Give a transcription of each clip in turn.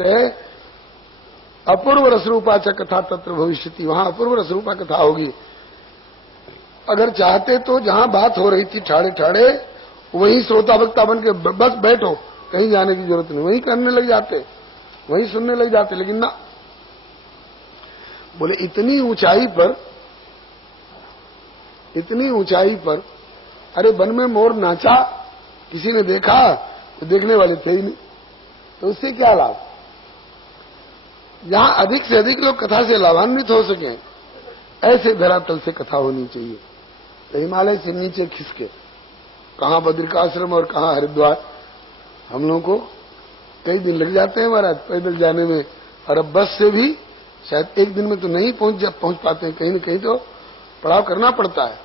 स्पष्ट है, अपूर्व रसरूपा च कथा तत्र भविष्यति, वहां अपूर्व रसरूपा कथा होगी। अगर चाहते तो जहां बात हो रही थी ठाड़े ठाड़े वहीं श्रोता वक्ता बन के बस बैठो, कहीं जाने की जरूरत नहीं, वहीं करने लग जाते, वहीं सुनने लग जाते। लेकिन ना, बोले इतनी ऊंचाई पर अरे वन में मोर नाचा, किसी ने देखा? तो देखने वाले थे ही नहीं, तो उससे क्या लाभ? जहां अधिक से अधिक लोग कथा से लाभान्वित हो सकें, ऐसे धरातल से कथा होनी चाहिए। तो हिमालय से नीचे खिसके, कहां बद्रिकाश्रम और कहां हरिद्वार, हम लोगों को कई दिन लग जाते हैं महाराज पैदल जाने में, और अब बस से भी शायद एक दिन में तो नहीं पहुंच पाते हैं, कहीं न कहीं तो पड़ाव करना पड़ता है।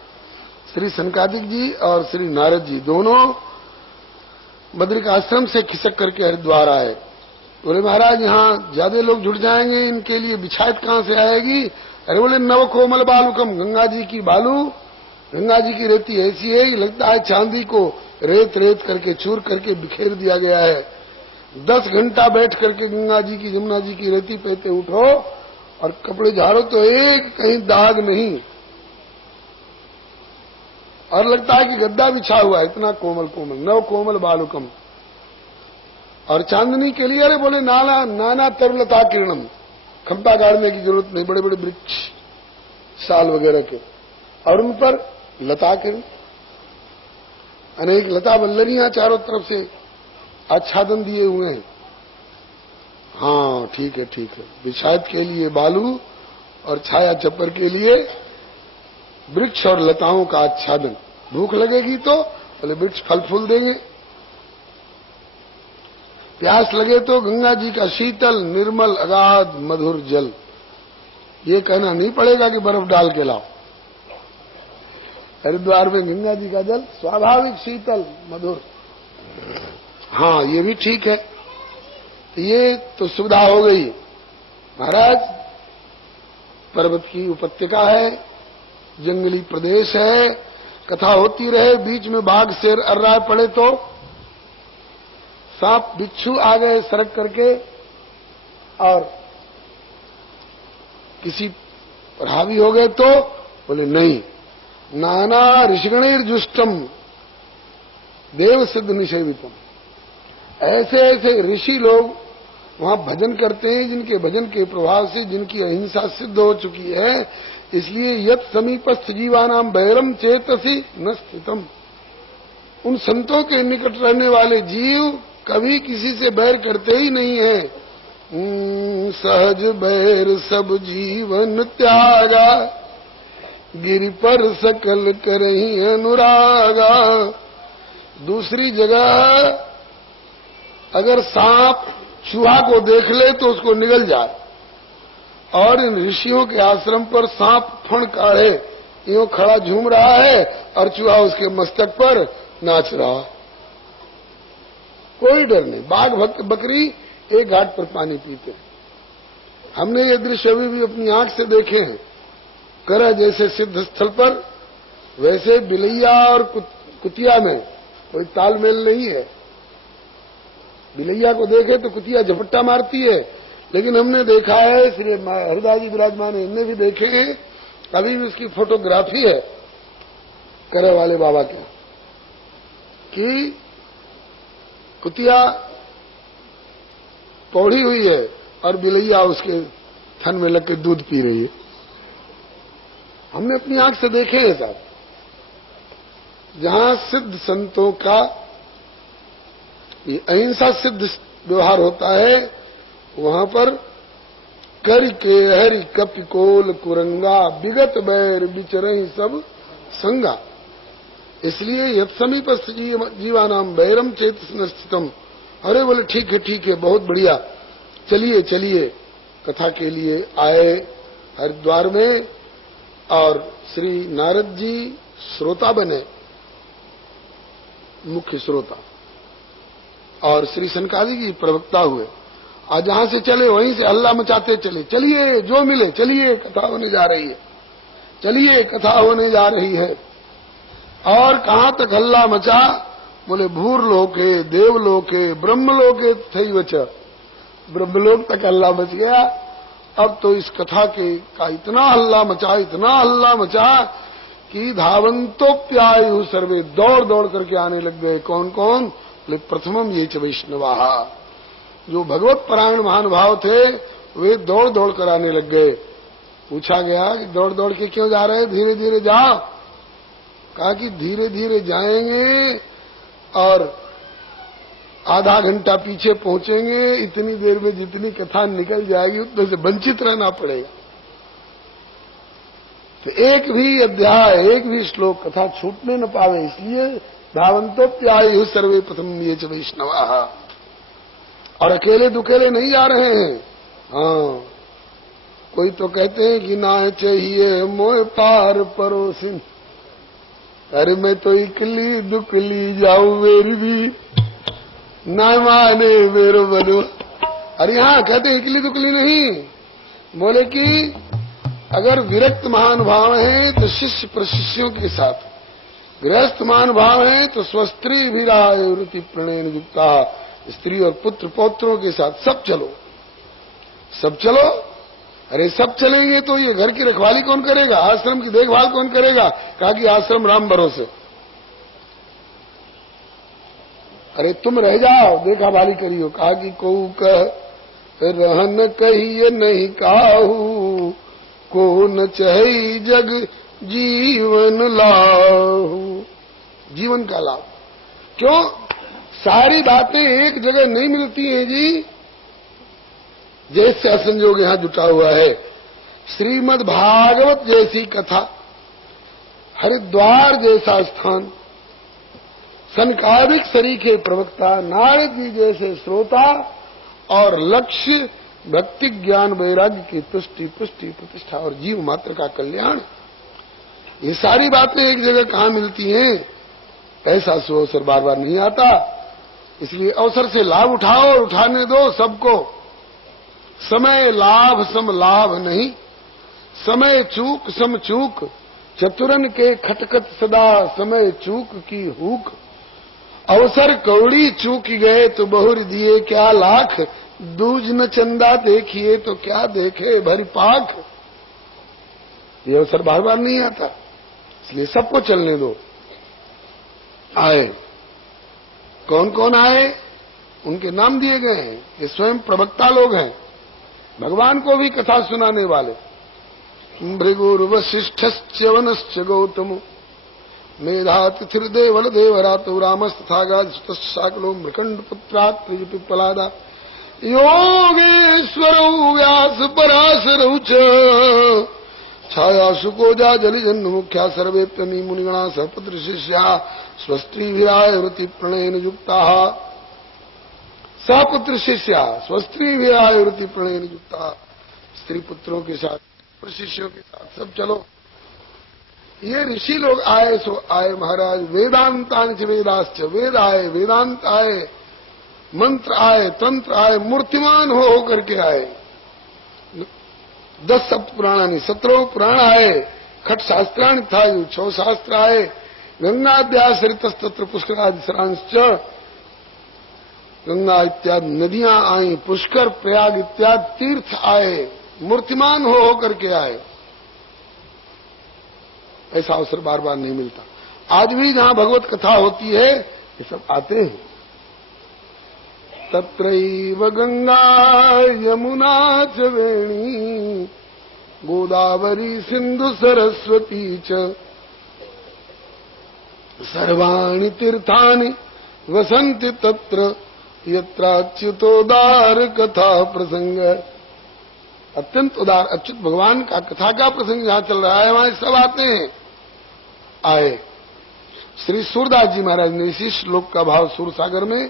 श्री सनकादिक जी और श्री नारद जी दोनों बद्रिकाश्रम से खिसक करके हरिद्वार आए। बोले महाराज यहाँ ज्यादा लोग जुट जाएंगे, इनके लिए बिछायत कहां से आएगी? अरे बोले नव कोमल बालुकम, गंगा जी की बालू, गंगा जी की रेती ऐसी है कि लगता है चांदी को रेत रेत करके चूर करके बिखेर दिया गया है। 10 घंटा बैठ करके गंगा जी की जमुना जी की रेती पे उठो और कपड़े झाड़ो तो एक कहीं दाग नहीं, और लगता है कि गद्दा बिछा हुआ है, इतना कोमल कोमल, नव कोमल बालुकम। और चांदनी के लिए अरे बोले नाना तरुलता किरणम, खंपा गाड़ने की जरूरत नहीं, बड़े बड़े वृक्ष साल वगैरह के, और उन पर लता किरण, अनेक लता वल्लरियां चारों तरफ से आच्छादन दिए हुए हैं। हाँ ठीक है, विषाद के लिए बालू और छाया चप्पर के लिए वृक्ष और लताओं का आच्छादन। भूख लगेगी तो बोले वृक्ष फल फूल देंगे, प्यास लगे तो गंगा जी का शीतल निर्मल अगाध मधुर जल, ये कहना नहीं पड़ेगा कि बर्फ डाल के लाओ। हरिद्वार में गंगा जी का जल स्वाभाविक शीतल मधुर, हाँ ये भी ठीक है, ये तो सुविधा हो गई। महाराज पर्वत की उपत्यका है, जंगली प्रदेश है, कथा होती रहे, बीच में बाघ शेर अर्राए पड़े तो, सांप बिच्छू आ गए सड़क करके और किसी पर हावी हो गए तो बोले नहीं, नाना ऋषिगणेर जुष्टम देव सिद्ध निषेवितम। ऐसे ऐसे ऋषि लोग वहां भजन करते हैं जिनके भजन के प्रभाव से जिनकी अहिंसा सिद्ध हो चुकी है, इसलिए यत समीपस्थ जीवानाम बैरम चेतसी न स्थितम। उन संतों के निकट रहने वाले जीव कभी किसी से बैर करते ही नहीं है। सहज बैर सब जीवन त्यागा, गिरि पर सकल करही अनुरागा। दूसरी जगह अगर सांप चूहा को देख ले तो उसको निगल जाए, और इन ऋषियों के आश्रम पर सांप फण काढ़े यूं खड़ा झूम रहा है और चूहा उसके मस्तक पर नाच रहा, कोई डर नहीं। बाघ भक्त बकरी एक घाट पर पानी पीते हैं। हमने ये दृश्य अभी भी अपनी आंख से देखे हैं। करह जैसे सिद्ध स्थल पर वैसे बिलैया और कुतिया में कोई तालमेल नहीं है। बिलैया को देखे तो कुतिया झपट्टा मारती है, लेकिन हमने देखा है, श्री हरिदास जी विराजमान इनने भी देखे हैं, अभी भी उसकी फोटोग्राफी है करह वाले बाबा के, कि कुतिया पौड़ी हुई है और बिलैया उसके थन में लग के दूध पी रही है। हमने अपनी आंख से देखे हैं साहब। जहां सिद्ध संतों का ये अहिंसा सिद्ध व्यवहार होता है, वहां पर कर के हरि कपिकोल कुरंगा, विगत बैर बिचरहि सब संगा। इसलिए यत समीपस्थ जीवानाम बैरम चेतस न स्थितम। अरे बोले ठीक है बहुत बढ़िया, चलिए चलिए, कथा के लिए आए हरिद्वार में, और श्री नारद जी श्रोता बने, मुख्य श्रोता, और श्री सनकादिक जी प्रवक्ता हुए। और जहां से चले वहीं से हल्ला मचाते चले, चलिए जो मिले चलिए, कथा होने जा रही है, चलिए कथा होने जा रही है। और कहां तक हल्ला मचा? बोले भूर लोके देव लोके ब्रह्म लोके थैव च ब्रह्मलोक तक हल्ला मच गया। अब तो इस कथा का इतना हल्ला मचा कि धावंतोप्यायु सर्वे, दौड़ दौड़ करके आने लग गए। कौन कौन? बोले प्रथमम ये च वैष्णवाः, जो भगवत परायण महानुभाव थे वे दौड़ दौड़ कर आने लग गए। पूछा गया कि दौड़ दौड़ के क्यों जा रहे हैं, धीरे धीरे जाओ। कहा कि धीरे धीरे जाएंगे और आधा घंटा पीछे पहुंचेंगे, इतनी देर में जितनी कथा निकल जाएगी उतने से वंचित रहना पड़ेगा। तो एक भी अध्याय, एक भी श्लोक कथा छूटने न पावे, इसलिए धावंतोप्यायु सर्वे प्रथम ये च वैष्णवाः। और अकेले दुकेले नहीं जा रहे हैं। हाँ, कोई तो कहते हैं कि ना चाहिए मोह पार परोसिन, अरे मैं तो इकली दुकली जाऊं मेरी भी ना माने मेरो बनो। अरे यहाँ कहते हैं इकली दुकली नहीं, बोले कि अगर विरक्त महानुभाव हैं तो शिष्य प्रशिष्यों के साथ, गृहस्थ महानुभाव हैं तो स्वस्त्री विरायुति प्रणयन युक्ता, स्त्री और पुत्र पौत्रों के साथ सब चलो, सब चलो। अरे सब चलेंगे तो ये घर की रखवाली कौन करेगा, आश्रम की देखभाल कौन करेगा? कहा कि आश्रम राम भरोसे। अरे तुम रह जाओ, देखा भाली करियो। कहा कि को कह रहन कहिए नहीं काहू, को न चही जग जीवन लाहू। जीवन का लाभ क्यों? सारी बातें एक जगह नहीं मिलती हैं जी। जैसे असंजोग यहां जुटा हुआ है, श्रीमद् भागवत जैसी कथा, हरिद्वार जैसा स्थान, सनकादिक सरीखे प्रवक्ता, नारद जी जैसे श्रोता, और लक्ष्य भक्ति ज्ञान वैराग्य की तुष्टि पुष्टि प्रतिष्ठा और जीव मात्र का कल्याण। ये सारी बातें एक जगह कहाँ मिलती हैं? ऐसा सो अवसर बार बार नहीं आता। इसलिए अवसर से लाभ उठाओ और उठाने दो सबको। समय लाभ सम लाभ नहीं, समय चूक सम चूक, चतुरन के खटखट सदा समय चूक की हुक। अवसर कौड़ी चूक गए तो बहुर दिए क्या लाख, दूज न चंदा देखिए तो क्या देखे भरी पाख। ये अवसर बार बार नहीं आता, इसलिए सबको चलने दो। आए, कौन कौन आए? उनके नाम दिए गए हैं। ये स्वयं प्रवक्ता लोग हैं, भगवान को भी कथा सुनाने वाले। भृगुर्वशिष्ठश्च वनश्च गौतमो, मेधातिथिर्देवल देवरातो रामस्तथागाधुतशाकलो मृकंड पुत्रात् प्रियपिप्पलादा, योगेश्वरौ व्यास पराशरौ च छाया सुकोजा जलिजन्म मुख्या सर्वेप्यमी मुनिगणा सहपुत्र शिष्या स्वस्त्री विराय वृत्ति प्रणयन युक्ता। सहपुत्र शिष्या स्वस्त्री विराय वृत्ति प्रणयन युक्ता, स्त्री पुत्रों के साथ शिष्यों के साथ सब चलो। ये ऋषि लोग आए सो आए महाराज। वेदांतांच वेदाश्च, वेद आए, वेदांत आए, मंत्र आए, तंत्र आए, मूर्तिमान हो करके आए। 10 सप्त पुराणानी 17 पुराण आए, खट शास्त्राणि था 6 शास्त्र आए, गंगाद्यासरितस्तत्र पुष्करादि सरांश्च, गंगा इत्यादि नदियां आई, पुष्कर प्रयाग इत्यादि तीर्थ आए, मूर्तिमान हो करके आए। ऐसा अवसर बार बार नहीं मिलता। आज भी जहां भगवत कथा होती है ये सब आते हैं। तत्रैव गंगा यमुना च वेणी, गोदावरी सिंधु सरस्वती च, सर्वाणि तीर्थानि वसन्ति तत्र, यत्राच्युतोदार कथा प्रसंग। अत्यंत उदार अच्युत भगवान का कथा का प्रसंग जहां चल रहा है वहां सब आते हैं। आए श्री सूरदास जी महाराज ने इसी श्लोक का भाव सूरसागर में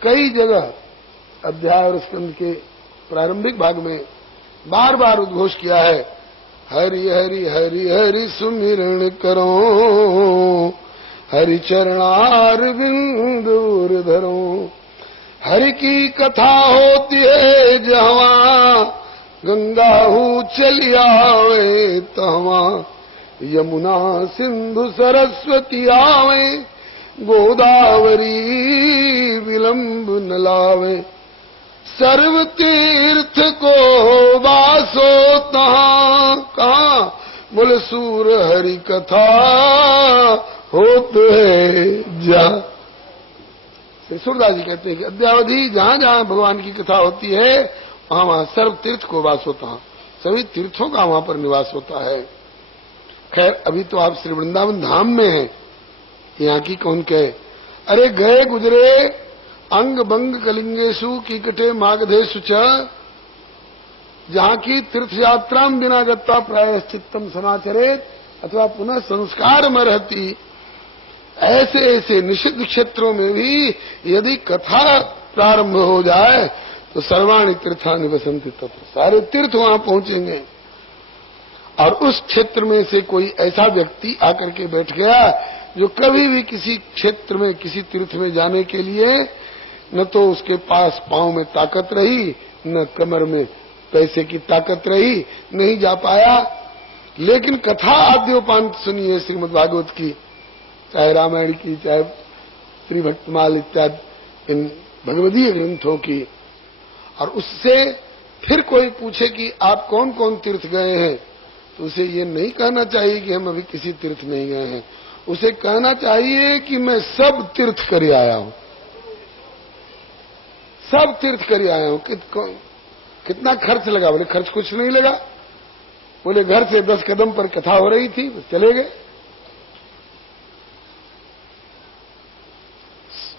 कई जगह अध्याय और स्कंद के प्रारंभिक भाग में बार बार उद्घोष किया है। हरि हरि हरि हरि सुमिरण करो, हरि चरणार बिंदुर धरो। हरि की कथा होती है जहाँ, गंगा हूँ चली आवे तवा, यमुना सिंधु सरस्वती आवे, गोदावरी विलंब न लावे। सर्व तीर्थ को वासो तहाँ, कहाँ? बोले सूर हरि कथा होत है जहाँ। सूरदास जी कहते हैं कि अद्यावधि जहां जहां भगवान की कथा होती है वहां वहां सर्व तीर्थ को वास होता है, सभी तीर्थों का वहां पर निवास होता है। खैर अभी तो आप श्री वृंदावन धाम में हैं, यहाँ की कौन कहे। अरे गए गुजरे अंग बंग कलिंगेशु कीकटे मागधेशु च, जहाँ की तीर्थ यात्रा बिना गत्ता प्रायश्चित्तम समाचरेत अथवा पुनः संस्कार मरहती, ऐसे ऐसे निषिद्ध क्षेत्रों में भी यदि कथा प्रारंभ हो जाए तो सर्वाणि तीर्थानि वसंति तत्र, सारे तीर्थ वहां पहुंचेंगे। और उस क्षेत्र में से कोई ऐसा व्यक्ति आकर के बैठ गया जो कभी भी किसी क्षेत्र में किसी तीर्थ में जाने के लिए न तो उसके पास पांव में ताकत रही, न कमर में पैसे की ताकत रही, नहीं जा पाया। लेकिन कथा आद्योपांत सुनिए श्रीमद् भागवत की, चाहे रामायण की, चाहे श्री भक्तमाल इत्यादि इन भगवदीय ग्रंथों की, और उससे फिर कोई पूछे कि आप कौन कौन तीर्थ गए हैं, तो उसे ये नहीं कहना चाहिए कि हम अभी किसी तीर्थ नहीं गए हैं, उसे कहना चाहिए कि मैं सब तीर्थ कर आया हूं, सब तीर्थ कर आया हूं। कितना खर्च लगा? बोले खर्च कुछ नहीं लगा, बोले घर से 10 कदम पर कथा हो रही थी, चले गए।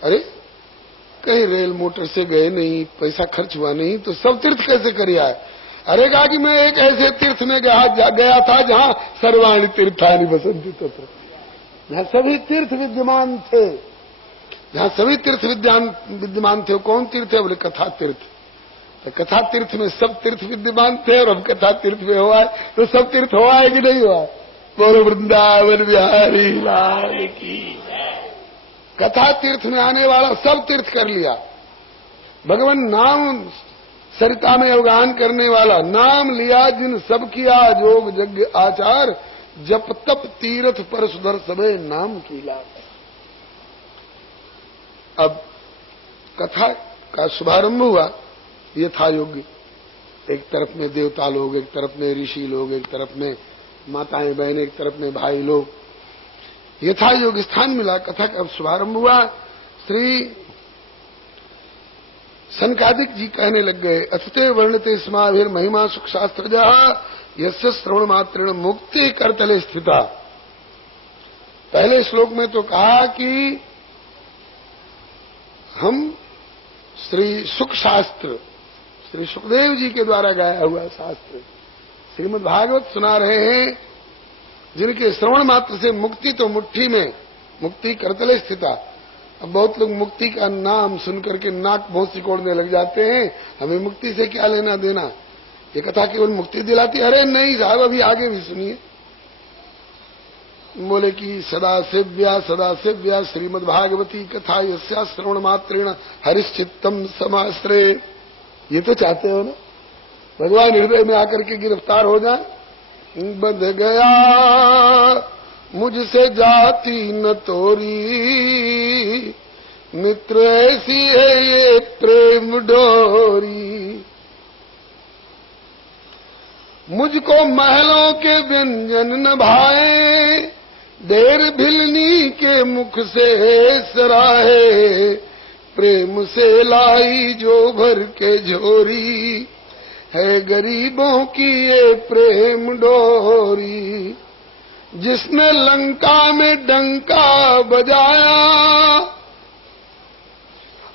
अरे कहीं रेल मोटर से गए नहीं, पैसा खर्च हुआ नहीं, तो सब तीर्थ कैसे कर आए? अरे कहा कि मैं एक ऐसे तीर्थ में गया था जहां सर्वाणि तीर्थानि वसंति तत्र, जहां सभी तीर्थ विद्यमान थे, जहां सभी तीर्थ विद्यमान थे। कौन तीर्थ है? बोले कथा तीर्थ। तो कथा तीर्थ में सब तीर्थ विद्यमान थे और अब कथा तीर्थ में हुआ है, तो सब तीर्थ हुआ है कि नहीं हुआ? बोलो वृंदावन बिहारी लाल की। कथा तीर्थ में आने वाला सब तीर्थ कर लिया। भगवान नाम सरिता में अवगाहन करने वाला, नाम लिया जिन सब किया जोग यज्ञ आचार, जप तप तीर्थ पर सुधर सबे नाम की लाभ। अब कथा का शुभारंभ हुआ, ये था योग्य। एक तरफ में देवता लोग, एक तरफ में ऋषि लोग, एक तरफ में माताएं बहनें, एक तरफ में भाई लोग, यथा योग स्थान मिला। कथा का शुभारंभ हुआ। श्री सनकादिक जी कहने लग गए, अथते वर्णते स्माभिर महिमा सुख शास्त्रजा यस्य श्रवण मात्रेण मुक्ति करतले स्थिता। पहले श्लोक में तो कहा कि हम श्री सुख शास्त्र, श्री सुखदेव जी के द्वारा गाया हुआ शास्त्र श्रीमद् भागवत सुना रहे हैं, जिनके श्रवण मात्र से मुक्ति तो मुट्ठी में, मुक्ति करतले स्थिता। अब बहुत लोग मुक्ति का नाम सुनकर के नाक बहुत सिकोड़ने लग जाते हैं, हमें मुक्ति से क्या लेना देना, ये कथा केवल मुक्ति दिलाती। अरे नहीं साहब, अभी आगे भी सुनिए। बोले कि सदा सेव्या श्रीमद् भागवती कथा यस्या श्रवण मात्रेण हरिश्चित्तम समाश्रे। ये तो चाहते हो ना भगवान हृदय में आकर के गिरफ्तार हो जाए। बंध गया मुझसे जाति न तोरी, मित्र ऐसी है ये प्रेम डोरी। मुझको महलों के व्यंजन न भाए, देर भिलनी के मुख से सराहे। प्रेम से लाई जो भर के झोरी, है गरीबों की ये प्रेम डोरी। जिसने लंका में डंका बजाया,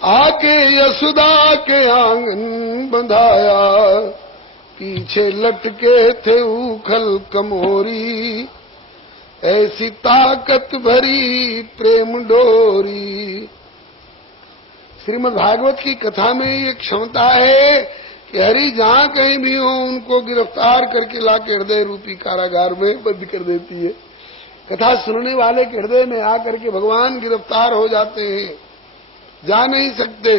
आके यशोदा के आंगन बंधाया। पीछे लटके थे उखल कमोरी, ऐसी ताकत भरी प्रेम डोरी। श्रीमद् भागवत की कथा में ये क्षमता है कि हरि जहां कहीं भी हो उनको गिरफ्तार करके लाके हृदय रूपी कारागार में बंद कर देती है। कथा सुनने वाले के हृदय में आकर के भगवान गिरफ्तार हो जाते हैं, जा नहीं सकते।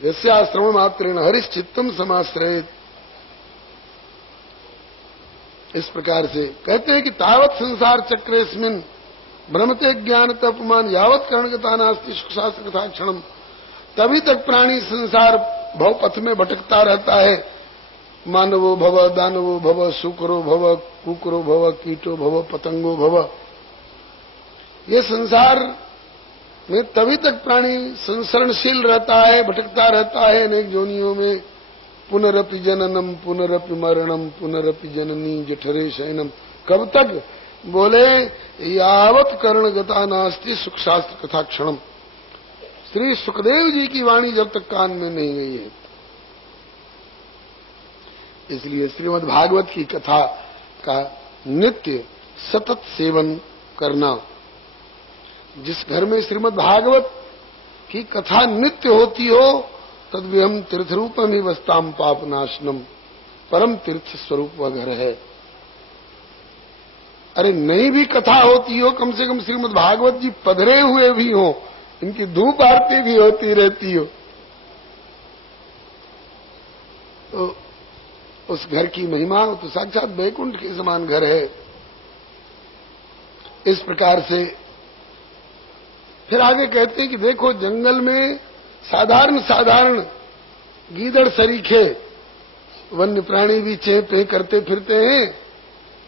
यस्या श्रवण मात्रेण हरिश्चित्तम समाश्रयेत। इस प्रकार से कहते हैं कि तावत संसार चक्रेस्मिन् भ्रमते ज्ञान तपमान यावत कर्णगता नास्ति सुख शास्त्र कथा क्षणम। तभी तक प्राणी संसार भवपथ में भटकता रहता है। मानवो भव, दानवो भव, शुक्रो भव, कुकरो भव, कीटो भव, पतंगो भव। ये संसार में तभी तक प्राणी संसरणशील रहता है, भटकता रहता है अनेक योनियों में। पुनरपि जननम पुनरपि मरणम पुनरपि जननी जठरे शयनम। कब तक? बोले यावत कर्ण गता नास्ति सुख शास्त्र कथा क्षणम। श्री सुखदेव जी की वाणी जब तक कान में नहीं गई है। इसलिए श्रीमद् भागवत की कथा का नित्य सतत सेवन करना। जिस घर में श्रीमद् भागवत की कथा नित्य होती हो तद्विहम तीर्थरूपम ही वस्ताम पापनाशनम। परम तीर्थ स्वरूप वह घर है। अरे नहीं भी कथा होती हो, कम से कम श्रीमद् भागवत जी पधरे हुए भी हो, इनकी धूप आरती भी होती रहती हो, तो उस घर की महिमा तो साक्षात वैकुंठ के समान घर है। इस प्रकार से फिर आगे कहते हैं कि देखो जंगल में साधारण साधारण गीदड़ सरीखे वन्य प्राणी भी चें पे करते फिरते हैं,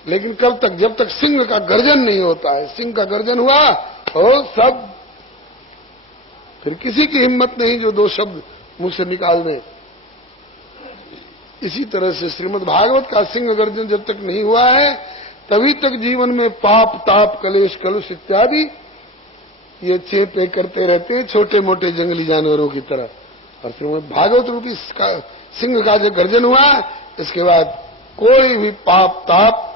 लेकिन कब तक? जब तक सिंह का गर्जन नहीं होता है। सिंह का गर्जन हुआ हो सब, फिर किसी की हिम्मत नहीं जो दो शब्द मुंह से निकाल दे। इसी तरह से श्रीमद् भागवत का सिंह गर्जन जब तक नहीं हुआ है तभी तक जीवन में पाप ताप कलेश कलुष इत्यादि ये चेपे करते रहते हैं, छोटे मोटे जंगली जानवरों की तरह। और श्रीमद् भागवत रूपी सिंह का जो गर्जन हुआ इसके बाद कोई भी पाप ताप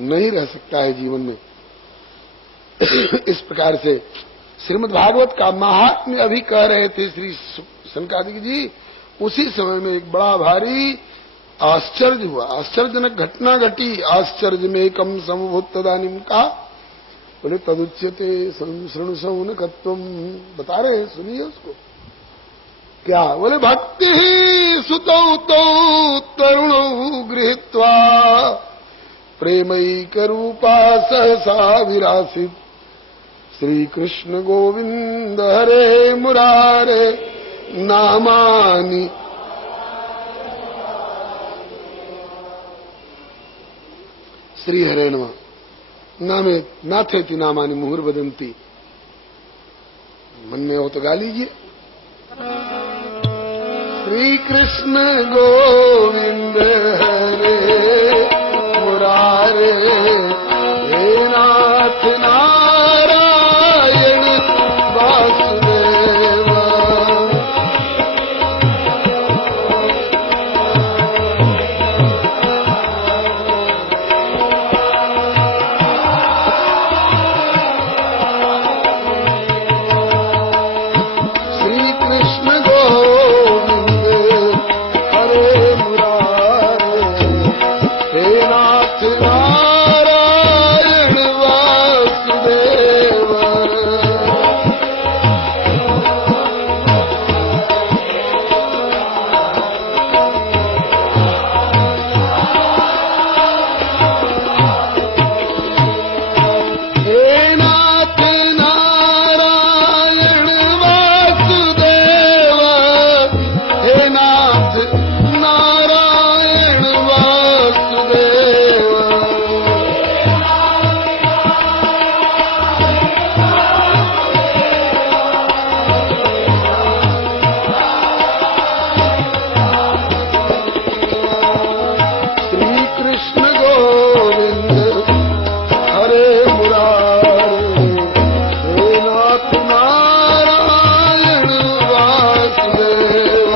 नहीं रह सकता है जीवन में। इस प्रकार से श्रीमद् भागवत का महात्म्य अभी कह रहे थे श्री सनकादिक जी। उसी समय में एक बड़ा भारी आश्चर्य हुआ, आश्चर्यजनक घटना घटी। आश्चर्य में एकम समभूत तदानीम का बोले तदुच्यते शृणु सौनकत्वम। बता रहे हैं, सुनिए उसको। क्या बोले? भक्ति ही सुतौ तौ तरुणौ गृहीत्वा प्रेमैक रूपा सहसा विरासित श्री कृष्ण गोविंद हरे मुरारे नामानि। श्री हरे नमः नामे नाथेति नामानि मुहुर्वदन्ति। मन में हो तो गा लीजिए। श्री कृष्ण गोविंद हरे मुरारे हे नाथ नारायण वासुदेव। श्री कृष्ण गोविंद हरे मुरारे हे नाथ नारायण वासुदेव। हे नाथ नारायण वासुदेव। हे नाथ नारायण वासुदेव। श्री कृष्ण गोविंद हरे मुरारे हे नाथ नारायण वासुदेव।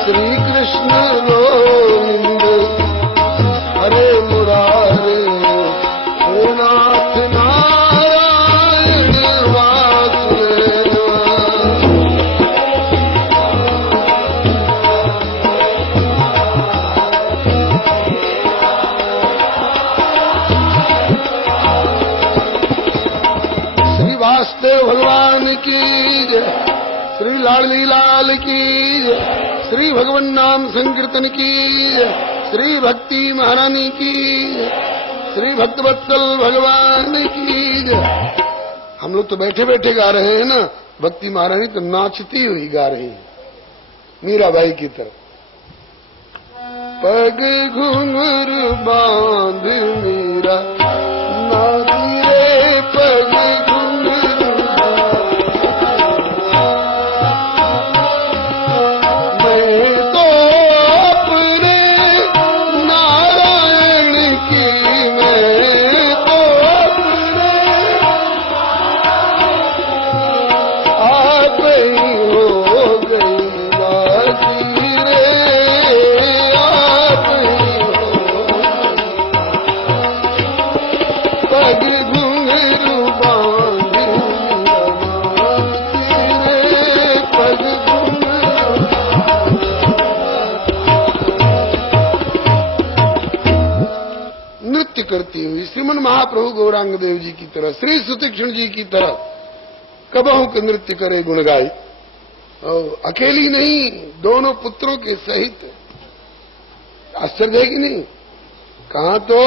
श्री कृष्ण गोविंद हरे मुरारे हे नाथ नारायण वासुदेव। श्री वासुदेव भगवान की जय। श्री लाडली लाल की जय। श्री भगवान नाम संकीर्तन की, श्री भक्ति महारानी की, श्री भक्तवत्सल भगवान की। हम लोग तो बैठे बैठे गा रहे हैं ना, भक्ति महारानी तो नाचती हुई गा रही है, मीराबाई की तरह। पग घुंघरू बांध मीरा नाची रे, पग घुंघरू मैं तो अपने नारायण की, मैं तो अपने आप ही हो गई बाजी रे, आप ही पग घुंघरू बांध रे, पग घुंघरू। नृत्य करती हुई श्रीमन महाप्रभु गौरांग देव जी की तरह, श्री सुतीक्षण जी की तरह कबहू के नृत्य करे गुण गाई। और अकेली नहीं, दोनों पुत्रों के सहित। आश्चर्य है कि नहीं? कहां तो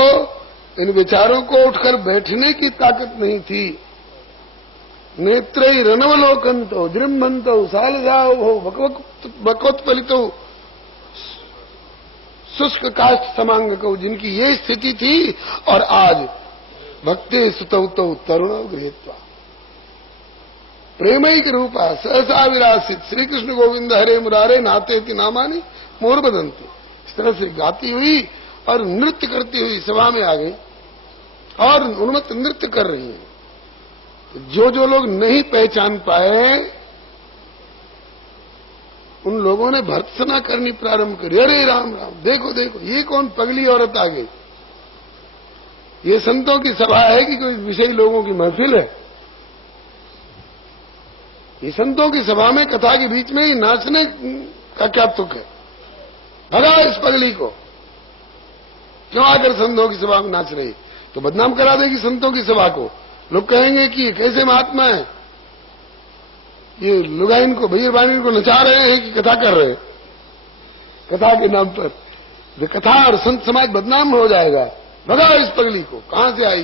इन विचारों को उठकर बैठने की ताकत नहीं थी। नेत्रई रनवलोकंतो जृंभंतो सालजाओ बकोत्पलितो शुष्क काष्ठ समांग को, जिनकी ये स्थिति थी, और आज भक्ति सुतौ तो तरुण गृहीत्वा प्रेमैक रूपा सहसा विरासित श्री कृष्ण गोविंद हरे मुरारे नाते नामानि मोर बदंती। इस तरह से गाती हुई और नृत्य करती हुई सभा में आ गई और उन्मत्त नृत्य कर रही है। जो जो लोग नहीं पहचान पाए उन लोगों ने भर्त्सना करनी प्रारंभ करी। अरे राम राम, देखो देखो ये कौन पगली औरत आ गई। ये संतों की सभा है कि कोई विषयी लोगों की महफिल है? ये संतों की सभा में कथा के बीच में ही नाचने का क्या तुक है? भगा इस पगली को। क्यों आकर संतों की सभा में नाच रही? तो बदनाम करा देगी संतों की सभा को। लोग कहेंगे कि ये कैसे महात्मा है, ये लुगाई इनको भैया बानी को नचा रहे हैं कि कथा कर रहे हैं। कथा के नाम पर जो कथा और संत समाज बदनाम हो जाएगा। भगा इस पगली को। कहां से आई?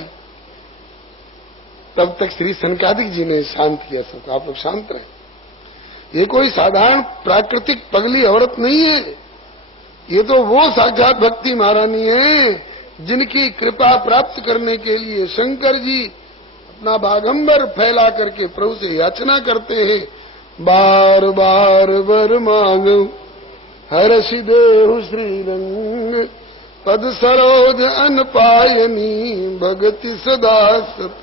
तब तक श्री सनकादिक जी ने शांत किया सबको। आप लोग शांत रहे। ये कोई साधारण प्राकृतिक पगली औरत नहीं है। ये तो वो साक्षात भक्ति महारानी है जिनकी कृपा प्राप्त करने के लिए शंकर जी अपना बागंबर फैला करके प्रभु से याचना करते हैं, बार बार वर मांगो हर्षि देहु श्रीरंग पद सरोज अनपायनी भगति सदा सत।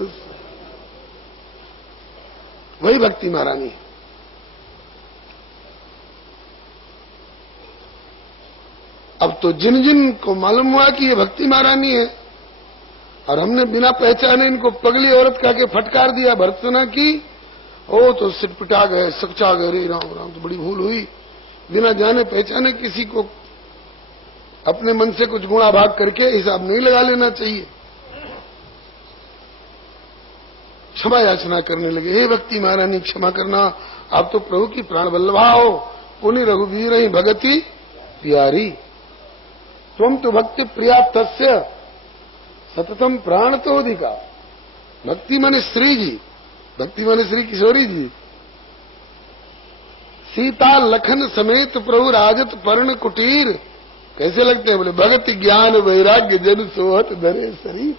वही भक्ति महारानी है। अब तो जिन जिन को मालूम हुआ कि ये भक्ति महारानी है और हमने बिना पहचाने इनको पगली औरत कह के फटकार दिया, भर्त्सना की, ओ तो सिटपिटा गए, सकचा गए। रे राम राम, तो बड़ी भूल हुई। बिना जाने पहचाने किसी को अपने मन से कुछ गुणा भाग करके हिसाब नहीं लगा लेना चाहिए। क्षमा याचना करने लगे। हे भक्ति महारानी क्षमा करना, आप तो प्रभु की प्राण वल्लभा हो। पुनि रघुवीर ही भगति प्यारी, तुम तो भक्ति प्रिया तस्य सततम प्राण तो अधिका। भक्ति माने श्री जी, भक्ति माने श्री किशोरी जी। सीता लखन समेत प्रभु राजत पर्ण कुटीर। कैसे लगते हैं? बोले भगति ज्ञान वैराग्य जन सोहत धरे शरीर।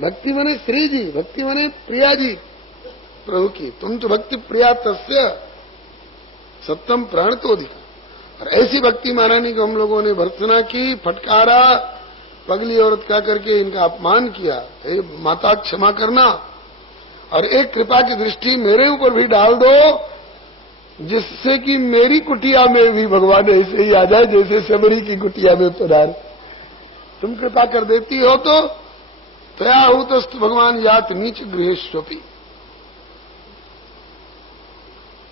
भक्ति माने श्री जी, भक्ति माने प्रिया जी प्रभु की। तुम तो भक्ति प्रिया तस्य सप्तम प्राण तो अधिका। और ऐसी भक्ति महारानी को हम लोगों ने भर्त्सना की, फटकारा, पगली औरत कह करके इनका अपमान किया। हे माता क्षमा करना, और एक कृपा की दृष्टि मेरे ऊपर भी डाल दो, जिससे कि मेरी कुटिया में भी भगवान ऐसे ही आ जाए जैसे शबरी की कुटिया में पधार। तुम कृपा कर देती हो तो तया हूतस्तु भगवान यात नीच गृहेश्वपी।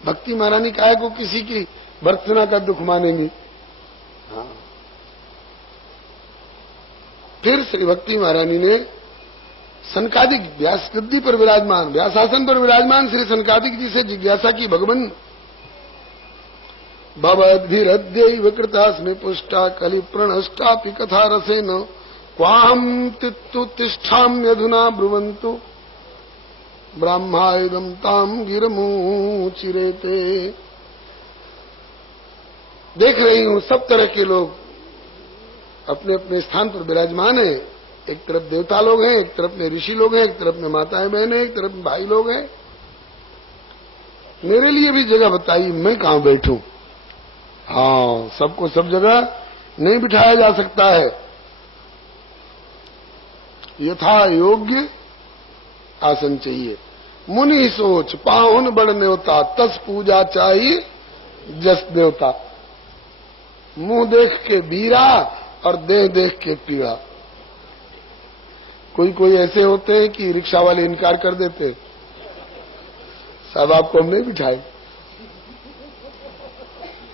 भक्ति महारानी काहे को किसी की भर्त्सना का दुख मानेंगी? हाँ। फिर श्री भक्ति महारानी ने सनकादिक व्यास गद्दी पर विराजमान, व्यासासन पर विराजमान श्री सनकादिक जी से जिज्ञासा की, भगवान भवद्भिरद्यैव कृतास्मि पुष्टा कलिप्रणष्टापि कथा रसेन क्वाहं तित्तु तिष्ठाम्यधुना ब्रुवन्तु ब्राह्मायुधं ताम गिरमुचिरेते। देख रही हूं सब तरह के लोग अपने अपने स्थान पर विराजमान हैं। एक तरफ देवता लोग हैं, एक तरफ में ऋषि लोग हैं, एक तरफ में माताएं बहनें, एक तरफ में भाई लोग हैं। मेरे लिए भी जगह बताइए, मैं कहां बैठूं? हाँ, सबको सब जगह नहीं बिठाया जा सकता है। यथा योग्य आसन चाहिए। मुनि सोच पाहुन बड़ न्योता, तस पूजा चाहिए जस देवता। मुंह देख के बीरा और देह देख के पीड़ा। कोई कोई ऐसे होते हैं कि रिक्शा वाले इनकार कर देते, साहब आपको हम नहीं बिठाए,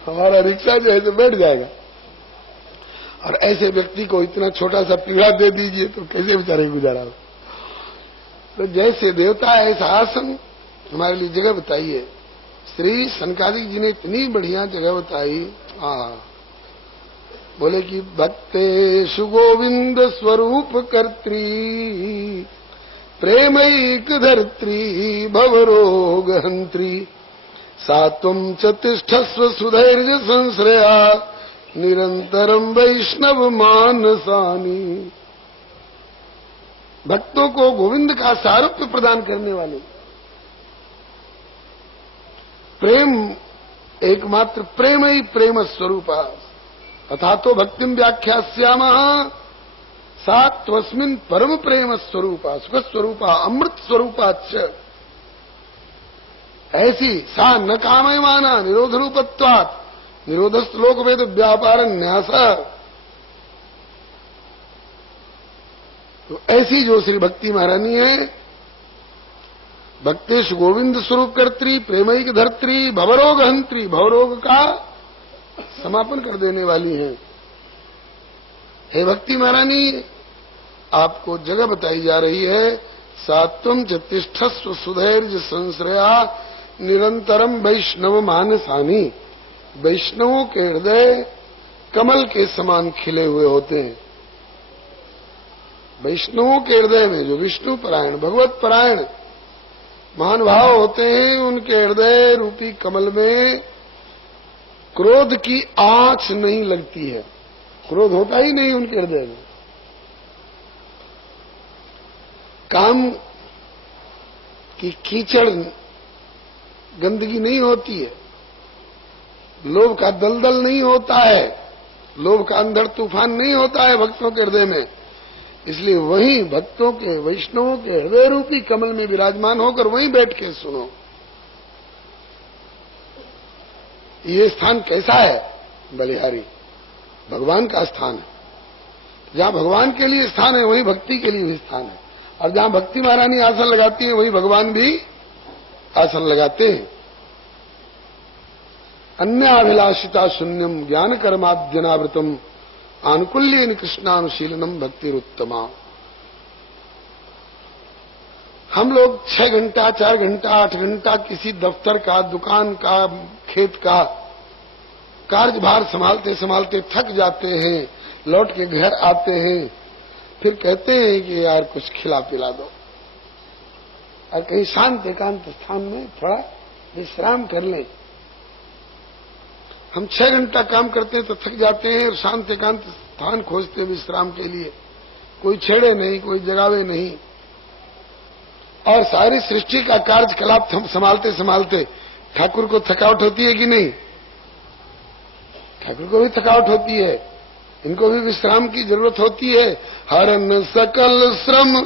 हमारा रिक्शा जो है तो बैठ जाएगा। और ऐसे व्यक्ति को इतना छोटा सा पीड़ा दे दीजिए तो कैसे बेचारे गुजारा हो। तो जैसे देवता ऐसा आसन हमारे लिए जगह बताइए। श्री सनकादिक जी ने इतनी बढ़िया जगह बताई। बोले कि भक्तेषु गोविंद स्वरूप कर्त्री प्रेमैक धर्त्री भवरोग हंत्री सात्वं च तिष्ठस्व सुधैर्य संश्रया निरंतरम वैष्णव मानसानी। भक्तों को गोविंद का सारूप्य प्रदान करने वाले प्रेम, एकमात्र प्रेम ही प्रेम स्वरूप तथा तो भक्तिम व्याख्यास्यामः सा त्वस्मिन् परम प्रेम स्वरूपा सुख स्वरूपा अमृत स्वरूपाच्च। ऐसी सा न कामयमाना निरोध रूपत्वात् निरोधस्थ लोक वेद व्यापार न्यास। तो ऐसी जो श्री भक्ति महारानी है, भक्तेश गोविंद स्वरूप कर्त्री प्रेमैक धर्त्री भवरोग हंत्री, भवरोग का समापन कर देने वाली है। हे भक्ति महारानी, आपको जगह बताई जा रही है। सात्वम च तिष्ठस्व सुधैर्य संश्रया निरंतरम वैष्णव मानसानी। वैष्णवों के हृदय कमल के समान खिले हुए होते हैं। वैष्णवों के हृदय में जो विष्णु परायण भगवत परायण महानुभाव होते हैं, उनके हृदय रूपी कमल में क्रोध की आंच नहीं लगती है। क्रोध होता ही नहीं उनके हृदय में। काम की कीचड़ गंदगी नहीं होती है। लोभ का दलदल नहीं होता है। लोभ का अंधड़ तूफान नहीं होता है भक्तों के हृदय में। इसलिए वहीं भक्तों के वैष्णवों के हृदय रूपी कमल में विराजमान होकर वहीं बैठ के सुनो। ये स्थान कैसा है? बलिहारी भगवान का स्थान है। जहां भगवान के लिए स्थान है वहीं भक्ति के लिए भी स्थान है। और जहां भक्ति महारानी आसन लगाती है वहीं भगवान भी आसन लगाते हैं। अन्याभिलाषिता शून्यम ज्ञान कर्माद्यनावृतम आनुकूल्येन कृष्णानुशीलनम भक्तिरुत्तमा। हम लोग 6 घंटा 4 घंटा 8 घंटा किसी दफ्तर का, दुकान का, खेत का कार्यभार संभालते संभालते थक जाते हैं। लौट के घर आते हैं, फिर कहते हैं कि यार कुछ खिला पिला दो और कहीं शांत एकांत स्थान में थोड़ा विश्राम कर लें। हम 6 घंटा काम करते हैं तो थक जाते हैं और शांत एकांत स्थान खोजते हैं विश्राम के लिए। कोई छेड़े नहीं, कोई जगावे नहीं। और सारी सृष्टि का कार्यकलाप हम संभालते संभालते ठाकुर को थकावट होती है कि नहीं? ठाकुर को भी थकावट होती है। इनको भी विश्राम की जरूरत होती है। हरन सकल श्रम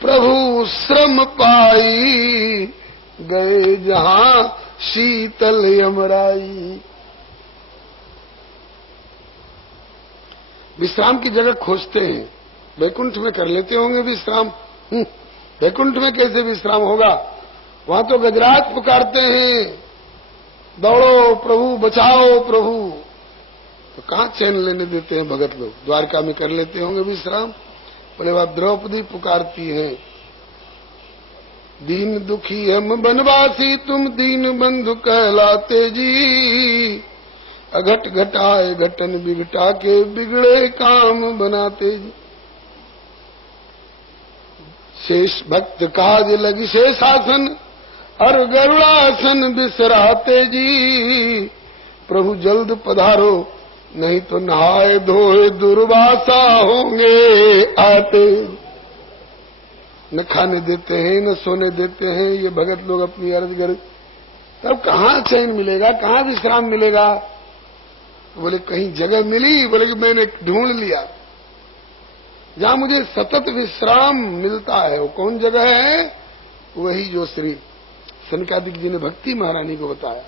प्रभु श्रम पाई गए जहां शीतल यमराई। विश्राम की जगह खोजते हैं। वैकुंठ में कर लेते होंगे विश्राम। वैकुंठ में कैसे विश्राम होगा? वहां तो गजराज पुकारते हैं, दौड़ो प्रभु बचाओ प्रभु। तो कहां चैन लेने देते हैं भगत लोग? द्वारका में कर लेते होंगे विश्राम। बोले वह द्रौपदी पुकारती है, दीन दुखी हम बनवासी तुम दीन बंधु कहलाते जी। अघट घटाए घटन बिगटा के बिगड़े काम बनाते जी। शेष भक्त काज लगी शेषासन और गरुड़ासन बिसराते जी। प्रभु जल्द पधारो नहीं तो नहाए धोए दुर्वासा होंगे आते। न खाने देते हैं न सोने देते हैं ये भगत लोग अपनी अर्ज कर, तब कहाँ चैन मिलेगा, कहाँ विश्राम मिलेगा? तो बोले कहीं जगह मिली, बोले कि मैंने ढूंढ लिया जहां मुझे सतत विश्राम मिलता है। वो कौन जगह है? वही जो श्री सनकादिक जी ने भक्ति महारानी को बताया।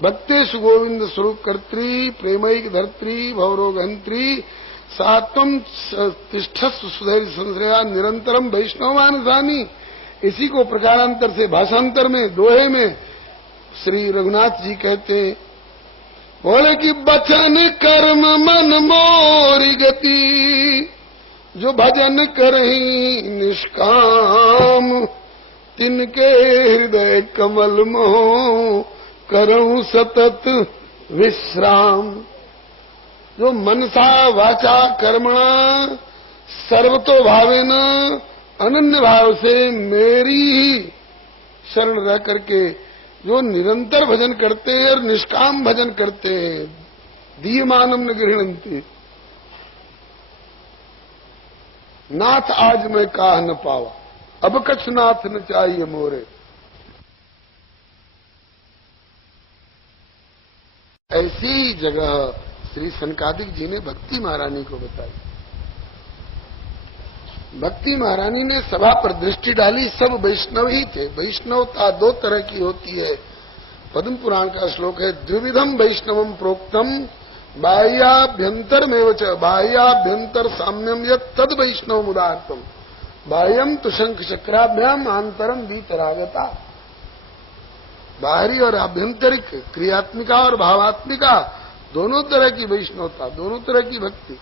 भक्तेषु गोविंद स्वरूप कर्त्री प्रेमैक धर्त्री भवरोगहंत्री सात्वम तिष्ठस्व सुधैर्य संश्रया निरंतरम वैष्णवानुसानी। इसी को प्रकारांतर से भाषांतर में दोहे में श्री रघुनाथ जी कहते हैं, बोले कि बचन कर्म मन मोरी गति, जो भजन करही निष्काम, तिनके हृदय कमल मोह करऊं सतत विश्राम। जो मनसा वाचा कर्मणा सर्वतो भावेन अनन्य भाव से मेरी ही शरण रह करके जो निरंतर भजन करते हैं और निष्काम भजन करते हैं, दीयमानम न गृहणंती। नाथ आज मैं काह न पावा, अब कछ नाथ न चाहिए मोरे। ऐसी जगह श्री सनकादिक जी ने भक्ति महारानी को बताई। भक्ति महारानी ने सभा पर दृष्टि डाली, सब वैष्णव ही थे। वैष्णवता दो तरह की होती है। पद्म पुराण का श्लोक है, द्विविधम वैष्णवम प्रोक्तम बाह्याभ्यंतर में च बाह्याभ्यंतर साम्यम यत् तद वैष्णव मुदार्थम बाह्यम तो शंख चक्राभ्याम आंतरम वीतरागता। बाहरी और आभ्यंतरिक क्रियात्मिका और भावात्मिका दोनों तरह की वैष्णवता, दोनों तरह की भक्ति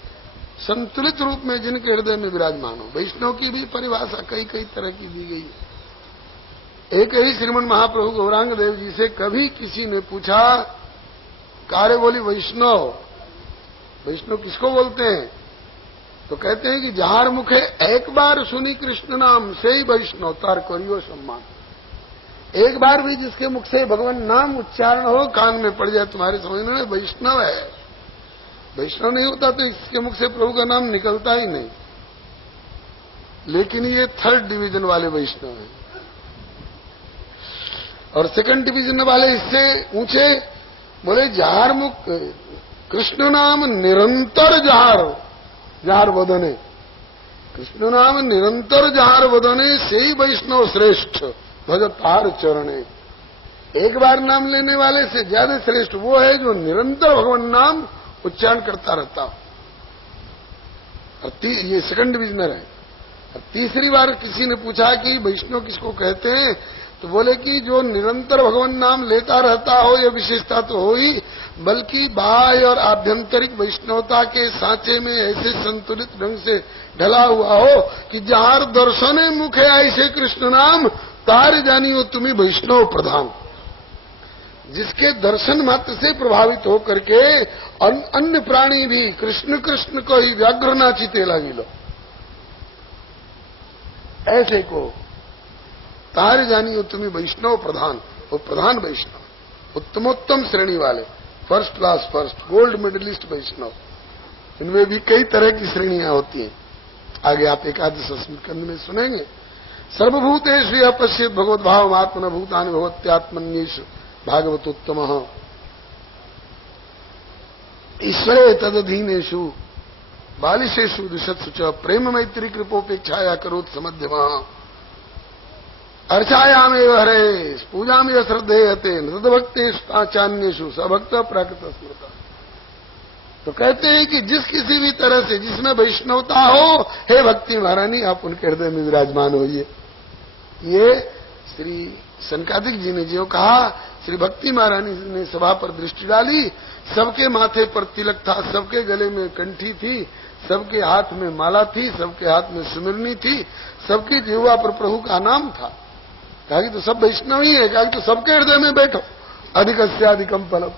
संतुलित रूप में जिनके हृदय में विराजमान हो। वैष्णव की भी परिभाषा कई कई तरह की दी गई है। एक ही श्रीमन महाप्रभु गौरांग देव जी से कभी किसी ने पूछा, कार्य बोली वैष्णव, वैष्णव किसको बोलते हैं? तो कहते हैं कि जहार मुखे एक बार सुनी कृष्ण नाम से ही वैष्णव तार करियो सम्मान। एक बार भी जिसके मुख से भगवान नाम उच्चारण हो, कान में पड़ जाए, तुम्हारे समझने में वैष्णव है। वैष्णव नहीं होता तो इसके मुख से प्रभु का नाम निकलता ही नहीं। लेकिन ये थर्ड डिवीजन वाले वैष्णव हैं। और सेकंड डिवीजन वाले इससे ऊंचे बोले, जहार मुख कृष्ण नाम निरंतर जहार वदने, कृष्ण नाम निरंतर जहार वदने से ही वैष्णव श्रेष्ठ भगत तार चरणे। एक बार नाम लेने वाले से ज्यादा श्रेष्ठ वो है जो निरंतर भगवान नाम उच्चारण करता रहता हो। ये सेकंड डिविजनर है। और तीसरी बार किसी ने पूछा कि वैष्णव किसको कहते हैं, तो बोले कि जो निरंतर भगवान नाम लेता रहता हो, यह विशेषता तो हो ही, बल्कि बाह्य और आभ्यंतरिक वैष्णवता के सांचे में ऐसे संतुलित ढंग से ढला हुआ हो कि जहार दर्शने मुखे ऐसे कृष्ण नाम तार जानियो तुम्हें वैष्णव प्रधान। जिसके दर्शन मात्र से प्रभावित होकर के अन्य प्राणी भी कृष्ण कृष्ण को ही व्याघ्र नाचिते लगी लो, ऐसे को तार जानियो तुम्हें वैष्णव प्रधान। वो प्रधान वैष्णव उत्तमोत्तम श्रेणी वाले, first class first, gold medallist Vaishnav. इनमें भी कई तरह की श्रेणियां होती हैं। आगे आप एकादश स्मृति में सुनेंगे। सर्वभूतेषु अपश्येत् भगवद्भाव आत्मन भूतानि भगवत्यात्मन्येषु भागवतोत्तम ईश्वरे तदधीनेषु बालिशेषु दिशत्सु च प्रेम मैत्री कृपोपेक्षाया करोत् समध्यम अर्चायामेव हरे पूजामेव श्रद्धेयते नृतभक्तेषु चान्येषु सभक्त प्राकृत स्मृता। तो कहते हैं कि जिस किसी भी तरह से जिसमें वैष्णवता हो, हे भक्ति महारानी आप उनके हृदय में विराजमान होइए। ये श्री सनकादिक जी ने जो कहा, श्री भक्ति महारानी ने सभा पर दृष्टि डाली, सबके माथे पर तिलक था, सबके गले में कंठी थी, सबके हाथ में माला थी, सबके हाथ में सुमिरनी थी, सबकी जिह्वा पर प्रभु का नाम था। कहा कि तो सब वैष्णव ही है। कहा कि तो सबके हृदय में बैठो, अधिकस्याधिकम फलम।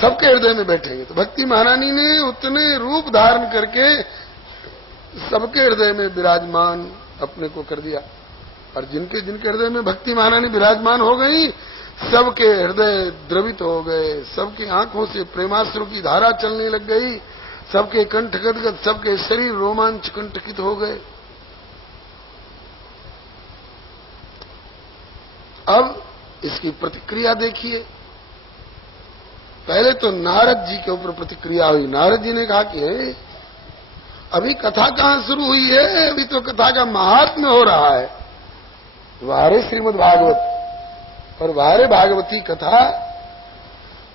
सबके हृदय में बैठेंगे। तो भक्ति महारानी ने उतने रूप धारण करके सबके हृदय में विराजमान अपने को कर दिया। और जिनके जिनके हृदय में भक्ति महारानी विराजमान हो गई, सबके हृदय द्रवित हो गए, सबकी आंखों से प्रेमाश्रु की धारा चलने लग गई, सबके कंठ गदगद, सबके शरीर रोमांच कंटकित हो गए। अब इसकी प्रतिक्रिया देखिए। पहले तो नारद जी के ऊपर प्रतिक्रिया हुई। नारद जी ने कहा कि अभी कथा कहां शुरू हुई है, अभी तो कथा का महात्म्य हो रहा है। वारे श्रीमद् भागवत और वारे भागवती कथा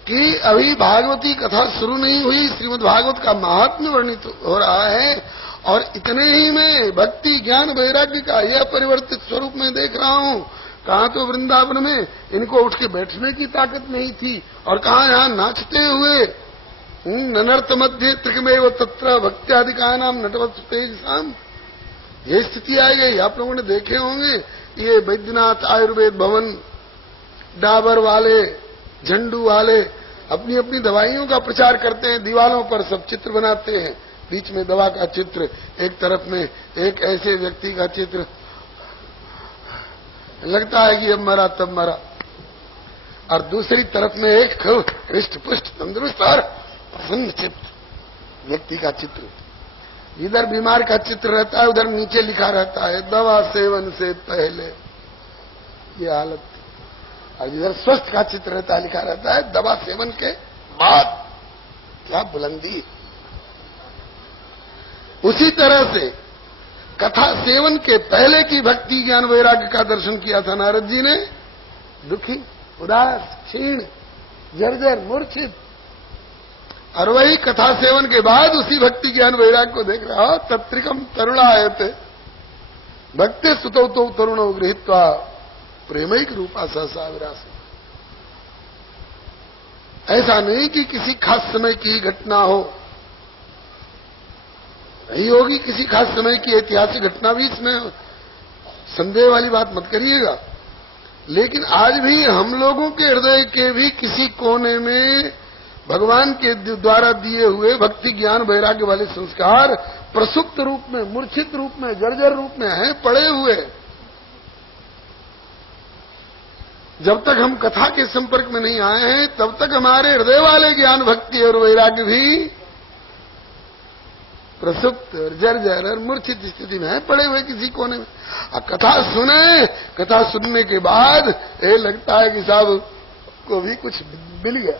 कि अभी भागवती कथा शुरू नहीं हुई, श्रीमद् भागवत का महात्म्य वर्णित हो रहा है। और इतने ही में भक्ति ज्ञान वैराग्य का यह परिवर्तित स्वरूप में देख रहा हूं। कहां तो वृंदावन में इनको उठ के बैठने की ताकत नहीं थी, और कहां यहां नाचते हुए ननर्थ मध्य त्रिकमेव तत्र भक्त्यादिका नाम नटवत तेजसाम, ये स्थिति आई गई। आप लोगों ने देखे होंगे, ये बैद्यनाथ आयुर्वेद भवन, डाबर वाले, झंडू वाले अपनी अपनी दवाइयों का प्रचार करते हैं। दीवारों पर सब चित्र बनाते हैं, बीच में दवा का चित्र, एक तरफ में एक ऐसे व्यक्ति का चित्र, लगता है कि अब मरा तब मरा, और दूसरी तरफ में एक हृष्ट पुष्ट तंदुरुस्त और प्रसन्न चित्र व्यक्ति का चित्र। इधर बीमार का चित्र रहता है, उधर नीचे लिखा रहता है दवा सेवन से पहले, ये हालत। और इधर स्वस्थ का चित्र रहता है, लिखा रहता है दवा सेवन के बाद। क्या बुलंदी! उसी तरह से कथा सेवन के पहले की भक्ति ज्ञान वैराग्य का दर्शन किया था नारद जी ने। दुखी, उदास, क्षीण, जर्जर, मूर्छित। और वही कथा सेवन के बाद उसी भक्ति ज्ञान वैराग्य को देख रहा, तत्रिकम तरुणायते भक्ति सुतौ तो तरुणो गृहीत्वा प्रेमैक रूपा सहसा विरास। ऐसा नहीं कि किसी खास समय की घटना हो, नहीं होगी किसी खास समय की ऐतिहासिक घटना भी, इसमें संदेह वाली बात मत करिएगा। लेकिन आज भी हम लोगों के हृदय के भी किसी कोने में भगवान के द्वारा दिए हुए भक्ति ज्ञान वैराग्य वाले संस्कार प्रसुप्त रूप में, मूर्छित रूप में, जर्जर रूप में हैं, पड़े हुए। जब तक हम कथा के संपर्क में नहीं आए हैं, तब तक हमारे हृदय वाले ज्ञान भक्ति और वैराग्य भी प्रसुप्त और जर्जर और मूर्छित स्थिति में है, पड़े हुए किसी कोने में। अब कथा सुने, कथा सुनने के बाद ये लगता है कि साहब को भी कुछ मिल गया,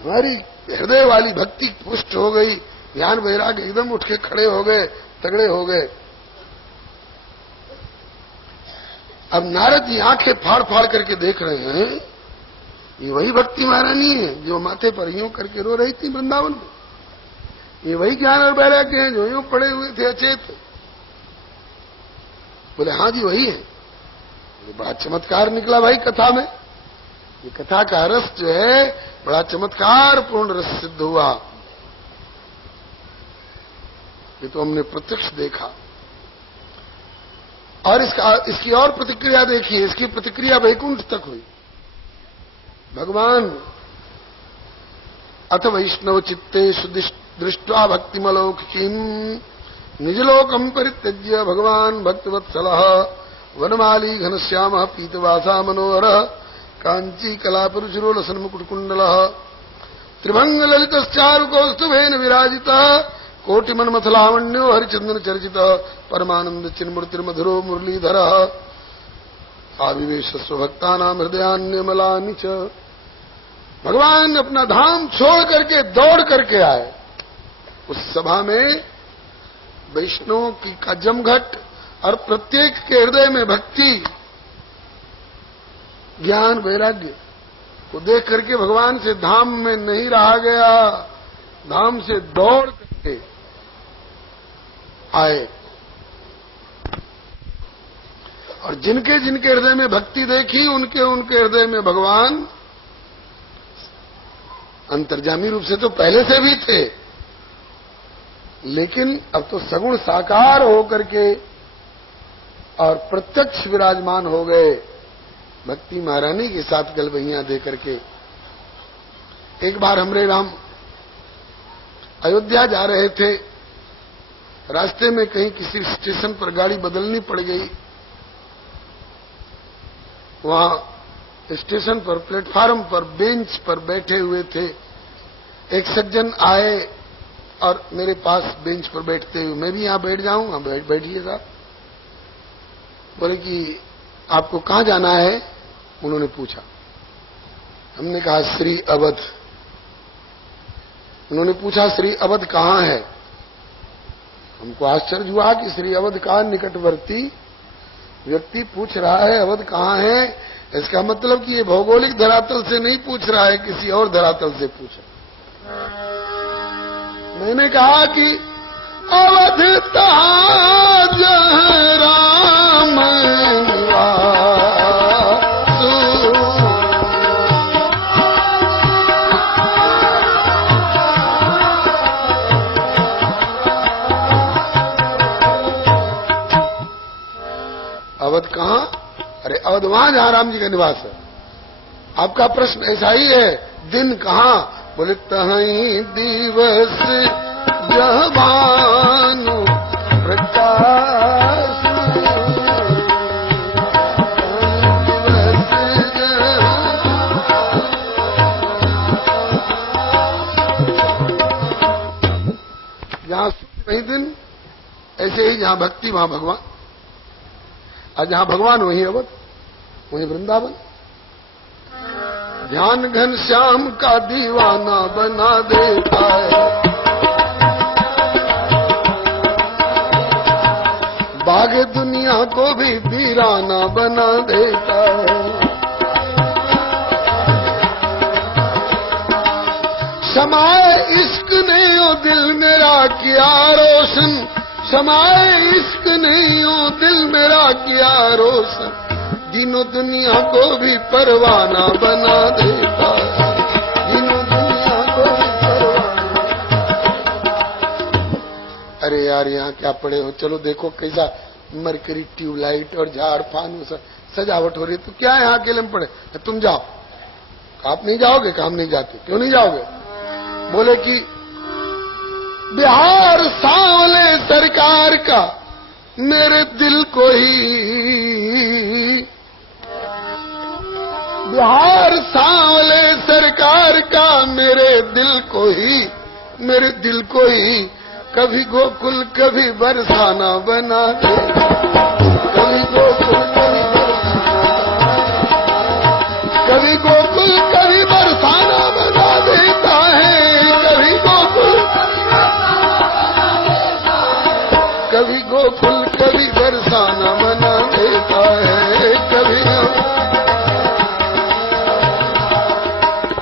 हमारी हृदय वाली भक्ति पुष्ट हो गई, ज्ञान वैराग्य एकदम उठ के खड़े हो गए, तगड़े हो गए। अब नारद जी आंखें फाड़ फाड़ करके देख रहे हैं, ये वही भक्ति महारानी है जो माथे पर यूं करके रो रही थी वृंदावन में। ये वही ज्ञान और वैराग्य हैं जो यूं पड़े हुए थे अचेत। बोले हाँ जी वही है। ये बड़ा चमत्कार निकला भाई कथा में। ये कथा का रस जो है बड़ा चमत्कार पूर्ण रस सिद्ध हुआ। ये तो हमने प्रत्यक्ष देखा। और इसकी और प्रतिक्रिया देखिए, इसकी प्रतिक्रिया वैकुंठ तक हुई। भगवान अथ वैष्णव चित्तेषु दृष्ट्वा भक्तिमलौकिकीं निजलोकं परित्यज्य भगवान भक्तवत्सलः वनमाली घनश्यामः पीतवासा मनोहरः कांची कलापुरुषरोलसन्मुकुटकुण्डलः त्रिभंगललितश्चारुकौस्तुभेन विराजितः कोटिमन्मथलावण्यो हरिचंदन चर्चितः परमानंद चिन्मूर्तिर्मधुरो मुरलीधरः आविवेश स्वभक्तानां हृदयान्यमलानि च। भगवान अपना धाम छोड़ करके दौड़ करके आए। उस सभा में वैष्णवों की का जमघट और प्रत्येक के हृदय में भक्ति ज्ञान वैराग्य को देख करके भगवान से धाम में नहीं रहा गया, धाम से दौड़ करके आए। और जिनके जिनके हृदय में भक्ति देखी, उनके उनके हृदय में भगवान अंतर्जामी रूप से तो पहले से भी थे, लेकिन अब तो सगुण साकार होकर के और प्रत्यक्ष विराजमान हो गए भक्ति महारानी के साथ गलबैया दे करके। एक बार हमरे राम अयोध्या जा रहे थे, रास्ते में कहीं किसी स्टेशन पर गाड़ी बदलनी पड़ गई। वहां स्टेशन पर प्लेटफार्म पर बेंच पर बैठे हुए थे, एक सज्जन आए और मेरे पास बेंच पर बैठते हुए, मैं भी यहां बैठ जाऊंगा, बैठिए साहब। बोले कि आपको कहां जाना है? उन्होंने पूछा। हमने कहा श्री अवध। उन्होंने पूछा श्री अवध कहां है? हमको आश्चर्य हुआ कि श्री अवध का निकटवर्ती व्यक्ति पूछ रहा है अवध कहां है। इसका मतलब कि ये भौगोलिक धरातल से नहीं पूछ रहा है, किसी और धरातल से पूछ रहा। मैंने कहा कि अवध ताज राम अवध कहां? अरे अवध वहां जहां राम जी का निवास है। आपका प्रश्न ऐसा ही है, दिन कहां? बोले तहीं दिवस जहानु प्रकाश। जहां सूर्य वहीं दिन, ऐसे ही जहां भक्ति वहां भगवान, और जहां भगवान वहीं अवध, वहीं वृंदावन। ध्यान घन श्याम का दीवाना बना देता है, बाग दुनिया को भी वीराना बना देता है। समाए इश्क ने ओ दिल मेरा किया रोशन, समाए इश्क नहीं हो दिल मेरा किया रोशन, दिनों दुनिया को भी परवाना बना देता है, दिनों दुनिया को भी परवाना। अरे यार यहाँ क्या पड़े हो, चलो देखो कैसा मरकरी ट्यूबलाइट और झाड़ फानूस सजावट हो रही है, तो क्या यहाँ अकेले में पड़े? तुम जाओ। आप नहीं जाओगे? काम नहीं जाते। क्यों नहीं जाओगे? बोले कि बिहार सांवले सरकार का मेरे दिल को ही, बिहार सांवले सरकार का मेरे दिल को ही, मेरे दिल को ही कभी गोकुल कभी बरसाना बना दे, कभी गोकुल कभी बरसाना, कभी गोकुल कभी बरसाना बना देता है, कभी गोकुल कभी गोकुल कभी बरसाना बना देता है, कभी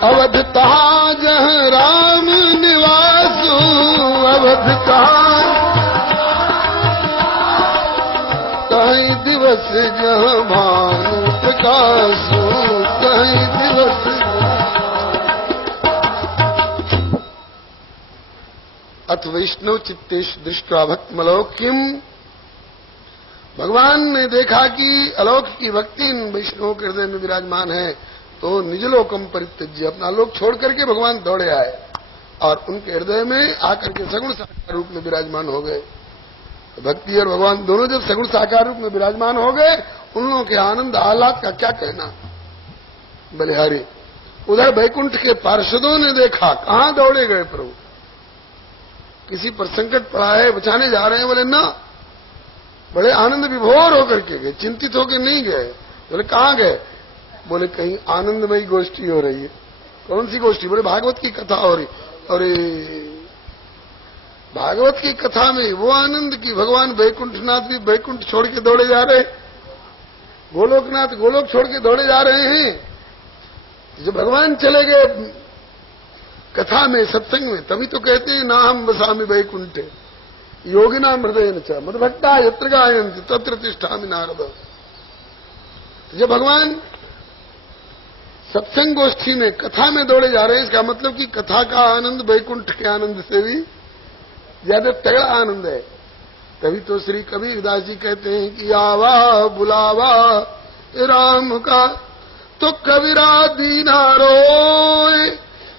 अवध तहाँ जहाँ राम निवासु, अवध कहाँ कहीं दिवस जहाँ भानु प्रकाशु, कहीं दिवस। अथ वैष्णव चित्तेश दृष्टा भक्तिमलौक्यम। भगवान ने देखा कि अलौकिक की भक्ति इन वैष्णवों के हृदय में विराजमान है, तो निजलोकम परित्यज्य, अपना लोक छोड़ करके भगवान दौड़े आए और उनके हृदय में आकर के सगुण साकार रूप में विराजमान हो गए। भक्ति और भगवान दोनों जब सगुण साकार रूप में विराजमान हो गए, उन लोगों के आनंद आह्लाद का क्या कहना। बलिहारी उधर वैकुंठ के पार्षदों ने देखा, कहां दौड़े गए प्रभु, किसी पर संकट पड़ा है, बचाने जा रहे हैं। बोले ना, बड़े आनंद विभोर होकर के गए, चिंतित होकर नहीं गए। बोले कहां गए? बोले कहीं आनंदमयी गोष्ठी हो रही है। कौन सी गोष्ठी? बोले भागवत की कथा हो रही। अरे भागवत की कथा में वो आनंद की भगवान वैकुंठनाथ भी वैकुंठ छोड़ के दौड़े जा रहे, गोलोकनाथ गोलोक छोड़ के दौड़े जा रहे हैं। जब भगवान चले गए कथा में, सत्संग में, तभी तो कहते हैं ना हम बसामि वैकुंठे योगिना हृदय न मदभक्ता यत्र गायन्ति तत्र तिष्ठामि नारद। जब भगवान सत्संग गोष्ठी में कथा में दौड़े जा रहे हैं, इसका मतलब कि कथा का आनंद वैकुंठ के आनंद से भी ज्यादा तगड़ा आनंद है। तभी तो श्री कबीरदास जी कहते हैं कि आवा बुलावा राम का तो कबीरा दीना रोए,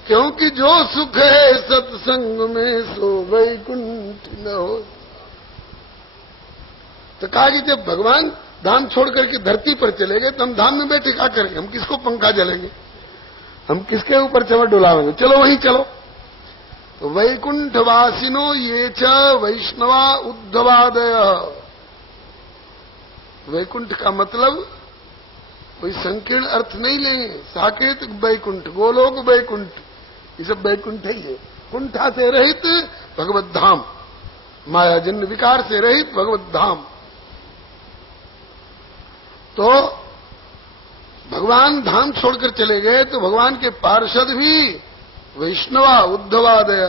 क्योंकि जो सुख है सत्संग में सो वैकुंठ न हो। तो कहा कि जब भगवान धाम छोड़ करके धरती पर चले गए तो हम धाम में बैठे क्या करेंगे, हम किसको पंखा जलेंगे, हम किसके ऊपर चमड़ डुलावेंगे, चलो वहीं चलो। तो वैकुंठ वासिनो ये च वैष्णवा उद्धवादय। वैकुंठ का मतलब कोई संकीर्ण अर्थ नहीं लेंगे, साकेत वैकुंठ, गोलोक वैकुंठ, ये सब वैकुंठ ही है। कुंठा से रहित भगवत धाम, मायाजन्य विकार से रहित भगवत धाम। तो भगवान धाम छोड़कर चले गए तो भगवान के पार्षद भी वैष्णवा उद्धवादय,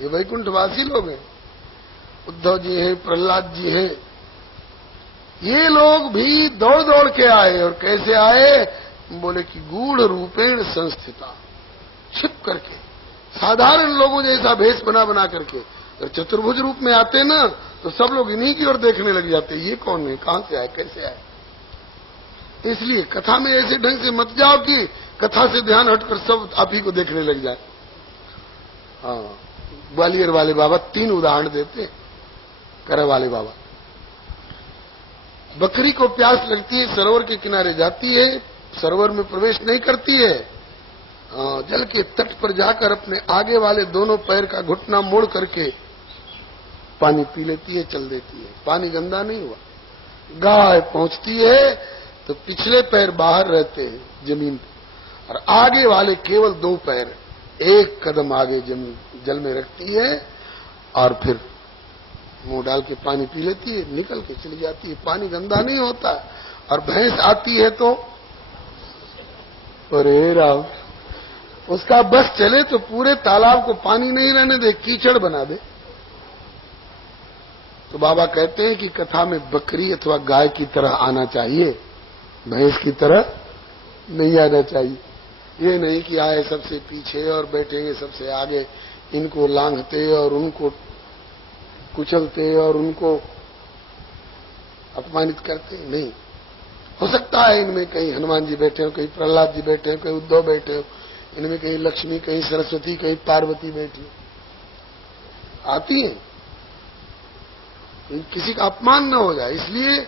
ये वैकुंठवासी लोग हैं। उद्धव जी हैं, प्रहलाद जी हैं, ये लोग भी दौड़ दौड़ के आए। और कैसे आए, बोले कि गूढ़ रूपेण संस्थिता, छिप करके, साधारण लोगों जैसा भेष बना बना करके। अगर चतुर्भुज रूप में आते ना तो सब लोग इन्हीं की ओर देखने लग जाते, ये कौन है, कहां से आए, कैसे आए। इसलिए कथा में ऐसे ढंग से मत जाओ कि कथा से ध्यान हटकर सब आप ही को देखने लग जाए। हाँ, ग्वालियर वाले बाबा 3 उदाहरण देते, कर वाले बाबा। बकरी को प्यास लगती है, सरोवर के किनारे जाती है, सरोवर में प्रवेश नहीं करती है, जल के तट पर जाकर अपने आगे वाले दोनों पैर का घुटना मोड़ करके पानी पी लेती है, चल देती है, पानी गंदा नहीं हुआ। गाय पहुंचती है तो पिछले पैर बाहर रहते हैं जमीन पर, और आगे वाले केवल 2 पैर 1 कदम आगे जमीन जल में रखती है, और फिर मुंह डाल के पानी पी लेती है, निकल के चली जाती है, पानी गंदा नहीं होता। और भैंस आती है तो अरे राम, उसका बस चले तो पूरे तालाब को पानी नहीं रहने दे, कीचड़ बना दे। तो बाबा कहते हैं कि कथा में बकरी अथवा गाय की तरह आना चाहिए, भैंस की तरह नहीं आना चाहिए। ये नहीं कि आए सबसे पीछे और बैठेंगे सबसे आगे, इनको लांघते और उनको कुचलते और उनको अपमानित करते, नहीं। हो सकता है इनमें कहीं हनुमान जी बैठे हो, कहीं प्रहलाद जी बैठे हो, कहीं उद्धव बैठे हो, इनमें कहीं लक्ष्मी, कहीं सरस्वती, कहीं पार्वती बैठी आती है, किसी का अपमान न हो जाए, इसलिए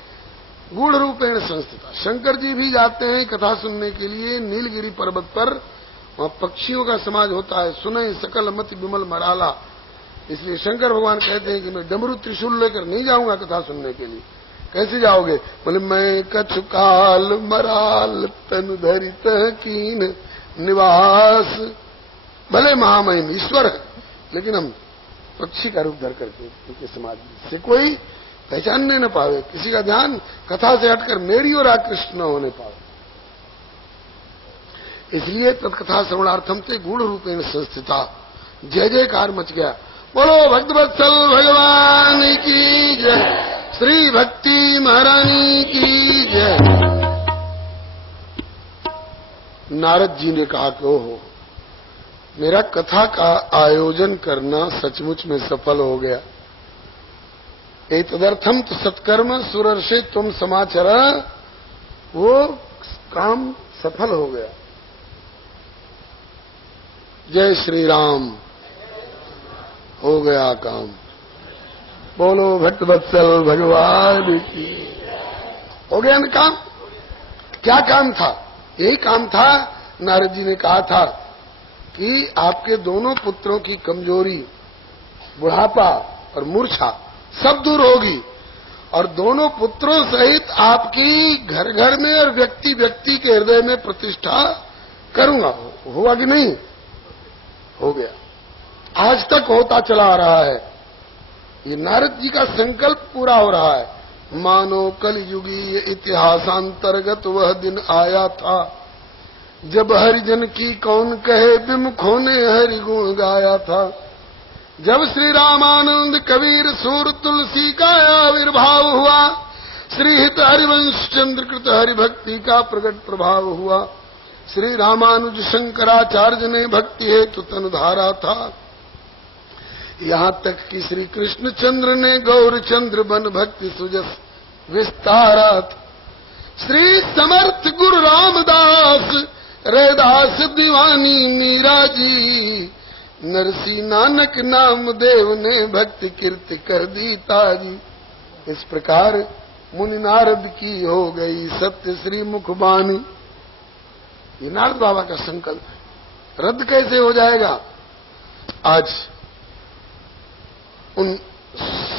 गूढ़ रूपेण संस्थिता। शंकर जी भी जाते हैं कथा सुनने के लिए नीलगिरी पर्वत पर, वहां पक्षियों का समाज होता है, सुने सकल मति विमल मराला। इसलिए शंकर भगवान कहते हैं कि मैं डमरू त्रिशूल लेकर नहीं जाऊंगा कथा सुनने के लिए। कैसे जाओगे, बोले मैं कछु काल मराल तनु धरित कीन निवास। भले महामहिम ईश्वर है, लेकिन हम पक्षी का रूप धर करके उनके समाज से कोई पहचानने न पावे, किसी का ध्यान कथा से हटकर मेरी और आकृष्ट न होने पावे। इसलिए तत्कथा श्रवणार्थम से गूढ़ रूपेण संस्थिता। जय जयकार मच गया। बोलो भक्तवत्सल भगवान की जय, श्री भक्ति महारानी की जय। नारद जी ने कहा कि ओहो, मेरा कथा का आयोजन करना सचमुच में सफल हो गया। एतदर्थम तो सत्कर्म सुरर्षे तुम समाचार, वो काम सफल हो गया। जय श्री राम, हो गया काम। बोलो भक्तवत्सल भगवान की। हो गया ना काम। क्या काम था, यही काम था। नारद जी ने कहा था कि आपके दोनों पुत्रों की कमजोरी, बुढ़ापा और मूर्छा सब दूर होगी, और दोनों पुत्रों सहित आपकी घर घर में और व्यक्ति व्यक्ति के हृदय में प्रतिष्ठा करूंगा। हुआ कि नहीं? हो गया। आज तक होता चला आ रहा है। ये नारद जी का संकल्प पूरा हो रहा है। मानो कलयुगी इतिहासांतर्गत वह दिन आया था, जब हरिजन की कौन कहे विमुखों ने हरि गुण गाया था। जब श्री रामानंद कबीर सूर तुलसी का आविर्भाव हुआ, श्रीहित हरिवंश चंद्रकृत हरिभक्ति का प्रकट प्रभाव हुआ। श्री रामानुज शंकराचार्य ने भक्ति हेतु तन धारा था। यहाँ तक कि श्री कृष्ण चंद्र ने गौरचंद्र बन भक्ति सुजस विस्तारा था। श्री समर्थ गुरु रामदास रैदास दीवानी मीरा जी, नरसी नानक नाम देव ने भक्ति कीर्ति कर दी ताजी। इस प्रकार मुनि नारद की हो गई सत्य श्री मुखबानी। ये नारद बाबा का संकल्प है। रद्द कैसे हो जाएगा? आज उन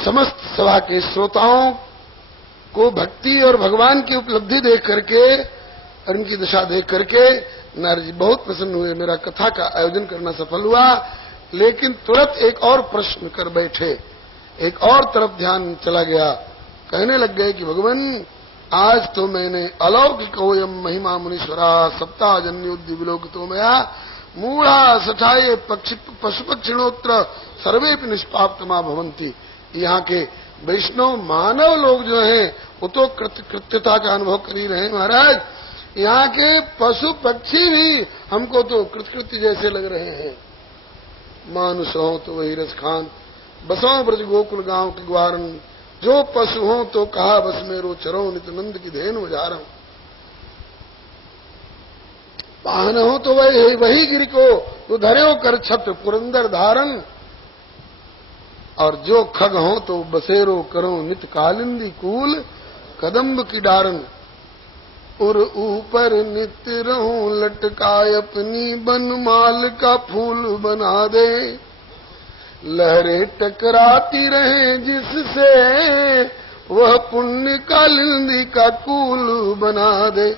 समस्त सभा के श्रोताओं को भक्ति और भगवान की उपलब्धि देख करके और इनकी दशा देख करके नारद जी बहुत प्रसन्न हुए। मेरा कथा का आयोजन करना सफल हुआ। लेकिन तुरंत एक और प्रश्न कर बैठे, एक और तरफ ध्यान चला गया। कहने लग गए कि भगवान, आज तो मैंने अलौकिकोयम महिमा मुनीश्वरा सप्ताह जन्योद्य विलोकितो मया मूढ़ा सठाये पशु पक्षिणोत्र सर्वे निष्पाप्तमा भवंती। यहाँ के वैष्णव मानव लोग जो हैं वो तो कृत्यता का अनुभव कर ही रहे हैं महाराज। यहाँ के पशु पक्षी भी हमको तो कृतकृत्य जैसे लग रहे हैं। मानुष हो तो वही रस खान, बसों ब्रज गोकुल गांव की ग्वारन, जो पशु हो तो कहा बस मेरो चरो नित्यानंद की धेनु बजारम। वाहन हो तो वही गिर को तो धर्यो कर छत्र पुरंदर धारण, और जो खग हो तो बसेरो करो नित कालिंदी कूल कदम्ब की डारन। उर ऊपर नित रहूं लटकाए अपनी बनमाल का फूल बना दे, लहरें टकराती रहे जिससे वह पुण्य कालिंदी का कूल बना दे।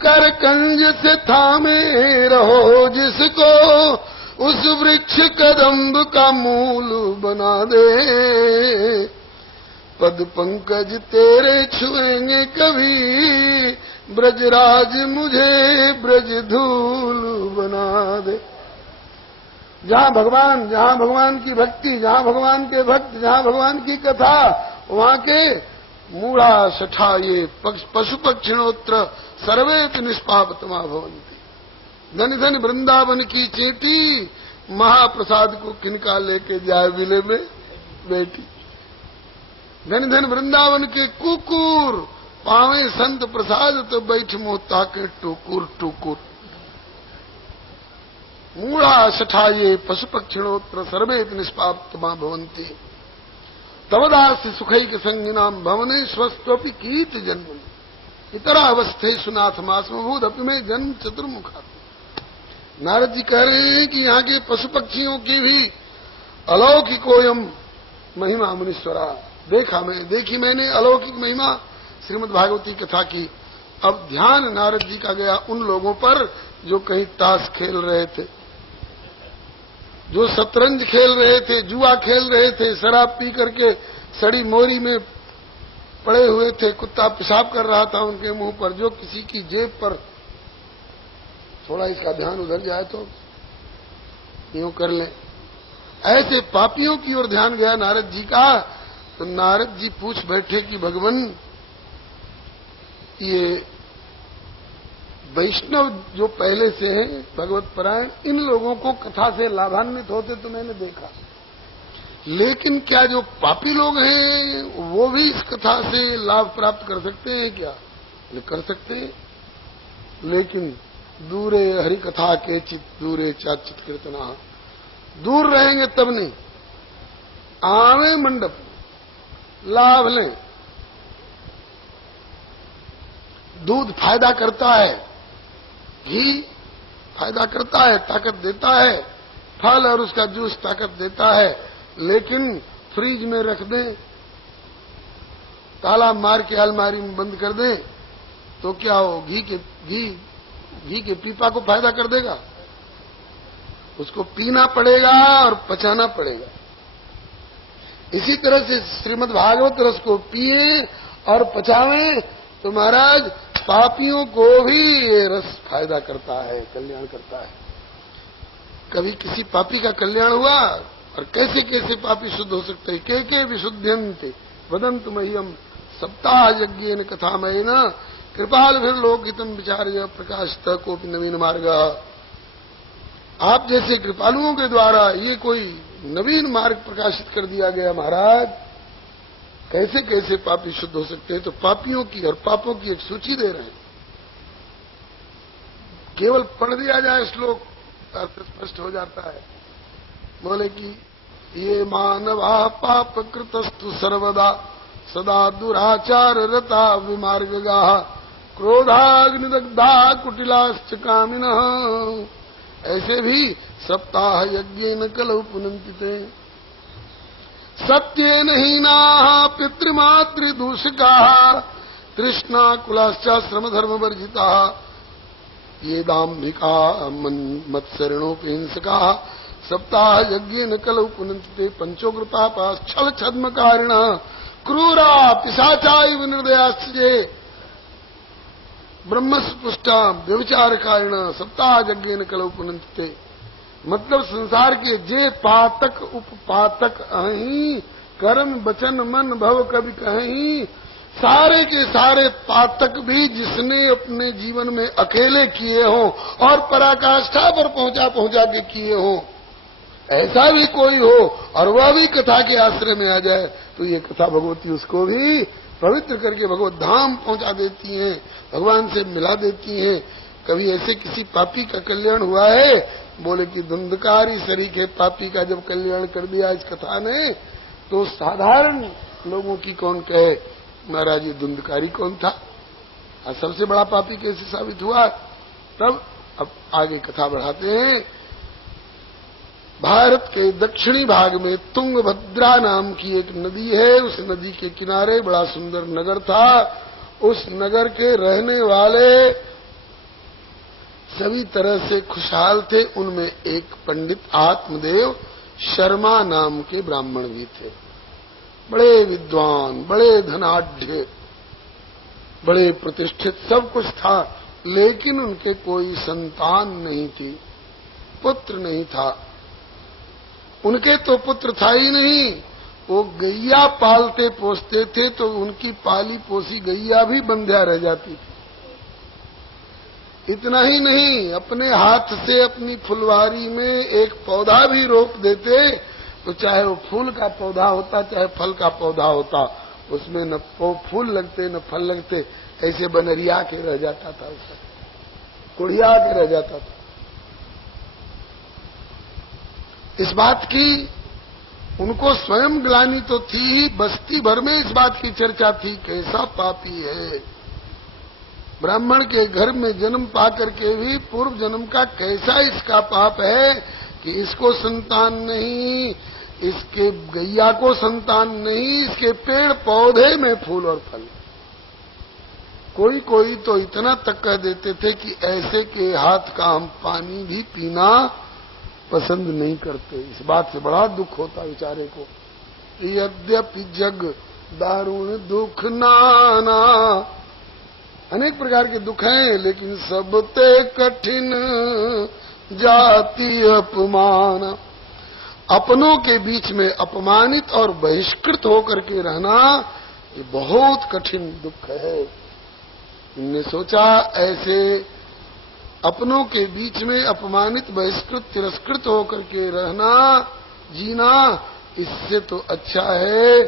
कर कंज से थामे रहो जिसको उस वृक्ष कदम्ब का मूल बना दे। पद पंकज तेरे छुएंगे कभी, ब्रजराज मुझे ब्रज धूल बना दे। जहाँ भगवान की भक्ति, जहाँ भगवान के भक्त, जहाँ भगवान की कथा, वहाँ के मूढ़ा सठा ये पशु पक्षिणोत्र सर्वे निष्पापतमा भवंती। धन धन वृंदावन की चींटी, महाप्रसाद को किनका लेके जाए विले में बेटी। धन धन वृंदावन के कुकुर, पावे संत प्रसाद तो बैठ मोता के टुकुर टुकुर। मूढ़ा सठाये पशु पक्षिणोत्र सर्वे निष्पाप्तमा भवंती। तवदास सुखैक संगिनाम भवने स्वस्वपि कीत जन्म इतरा अवस्थे सुनाथ मास्मभूत अपि में जन्म चतुर्मुखा। नारद जी कह रहे हैं कि यहाँ के पशु पक्षियों की भी अलौकिकोयम महिमा मुनीश्वरा। देखी मैंने अलौकिक महिमा श्रीमद् भागवती कथा की। अब ध्यान नारद जी का गया उन लोगों पर जो कहीं ताश खेल रहे थे, जो शतरंज खेल रहे थे, जुआ खेल रहे थे, शराब पी करके सड़ी मोरी में पड़े हुए थे, कुत्ता पेशाब कर रहा था उनके मुंह पर, जो किसी की जेब पर थोड़ा इसका ध्यान उधर जाए तो यूं कर ले। ऐसे पापियों की ओर ध्यान गया नारद जी का। तो नारद जी पूछ बैठे कि भगवान, ये वैष्णव जो पहले से हैं भगवत परायण, इन लोगों को कथा से लाभान्वित होते तो मैंने देखा, लेकिन क्या जो पापी लोग हैं वो भी इस कथा से लाभ प्राप्त कर सकते हैं क्या? कर सकते हैं, लेकिन दूरे हरि कथा के चित दूरे चाचित कीर्तना। दूर रहेंगे तब नहीं, आवे मंडप लाभ लें। दूध फायदा करता है, घी फायदा करता है, ताकत देता है, फल और उसका जूस ताकत देता है, लेकिन फ्रिज में रख दें, ताला मार के अलमारी में बंद कर दें तो क्या हो? घी के पीपा को फायदा कर देगा? उसको पीना पड़ेगा और पचाना पड़ेगा। इसी तरह से श्रीमद् भागवत रस को पिए और पचावें तो महाराज पापियों को भी ये रस फायदा करता है, कल्याण करता है। कभी किसी पापी का कल्याण हुआ? और कैसे कैसे पापी शुद्ध हो सकते हैं? के विशुद्ध्यन्ते वदन्तु मह्यम सप्ताह यज्ञेन कथामयेन कृपाल फिर लोकहितम विचार्य प्रकाशतः कोपि नवीन मार्ग। आप जैसे कृपालुओं के द्वारा ये कोई नवीन मार्ग प्रकाशित कर दिया गया महाराज। कैसे कैसे पापी शुद्ध हो सकते हैं? तो पापियों की और पापों की एक सूची दे रहे हैं। केवल पढ़ दिया जाए श्लोक अर्थ स्पष्ट हो जाता है। बोले कि ये मानवा पाप कृतस्तु सर्वदा सदा दुराचार रता विमार्गगा क्रोधाग्निदग्धा कुटिलाश्च कामिनः ऐसे भी सप्ताह यज्ञेन कलौ पुनन्ति ते सत्येन हीनाः पितृमातृदूषकाः तृष्णा कुलाश्च श्रमधर्मवर्जिताः ये दाम्भिका मत्सरणोऽपि हिंसकाः सप्ताह यज्ञेन कलौ पुनन्ति ते पंचोकृतापाः छल छद्मकारिणः क्रूरा पिशाचा इव निर्दयाश्च ये ब्रह्मस्पुष्टा व्यभिचारकारिण सप्ताह यज्ञेन कलौ पुनन्ति ते। मतलब संसार के जे पातक उपपातक अहीं कर्म वचन मन भव कभी कहीं सारे के सारे पातक भी जिसने अपने जीवन में अकेले किए हों और पराकाष्ठा पर पहुंचा के किए हों, ऐसा भी कोई हो और वह भी कथा के आश्रय में आ जाए तो ये कथा भगवती उसको भी पवित्र करके भगवत धाम पहुंचा देती हैं, भगवान से मिला देती हैं। कभी ऐसे किसी पापी का कल्याण हुआ है? बोले कि धुंधकारी शरीक है पापी का जब कल्याण कर दिया इस कथा ने, तो साधारण लोगों की कौन कहे महाराज ये धुंधकारी कौन था, और सबसे बड़ा पापी कैसे साबित हुआ। तब अब आगे कथा बढ़ाते हैं। भारत के दक्षिणी भाग में तुंगभद्रा नाम की एक नदी है, उस नदी के किनारे बड़ा सुंदर नगर था। उस नगर के रहने वाले सभी तरह से खुशहाल थे। उनमें एक पंडित आत्मदेव शर्मा नाम के ब्राह्मण भी थे, बड़े विद्वान, बड़े धनाढ्य, बड़े प्रतिष्ठित, सब कुछ था, लेकिन उनके कोई संतान नहीं थी, पुत्र नहीं था। उनके तो पुत्र था ही नहीं, वो गैया पालते पोसते थे तो उनकी पाली पोसी गैया भी बंध्या रह जाती थी। इतना ही नहीं, अपने हाथ से अपनी फुलवारी में एक पौधा भी रोप देते तो चाहे वो फूल का पौधा होता चाहे फल का पौधा होता, उसमें न फूल लगते न फल लगते, ऐसे बनरिया के रह जाता था, उसका कुढ़िया के रह जाता था। इस बात की उनको स्वयं ग्लानि तो थी ही, बस्ती भर में इस बात की चर्चा थी कैसा पापी है, ब्राह्मण के घर में जन्म पाकर के भी पूर्व जन्म का कैसा इसका पाप है कि इसको संतान नहीं, इसके गैया को संतान नहीं, इसके पेड़ पौधे में फूल और फल। कोई कोई तो इतना तक कह देते थे कि ऐसे के हाथ का हम पानी भी पीना पसंद नहीं करते। इस बात से बड़ा दुख होता बेचारे को। यद्यपि जग दारुण दुख नाना, अनेक प्रकार के दुख हैं, लेकिन सबते कठिन जाति अपमान। अपनों के बीच में अपमानित और बहिष्कृत होकर के रहना ये बहुत कठिन दुख है। इनने सोचा ऐसे अपनों के बीच में अपमानित बहिष्कृत तिरस्कृत होकर के रहना जीना, इससे तो अच्छा है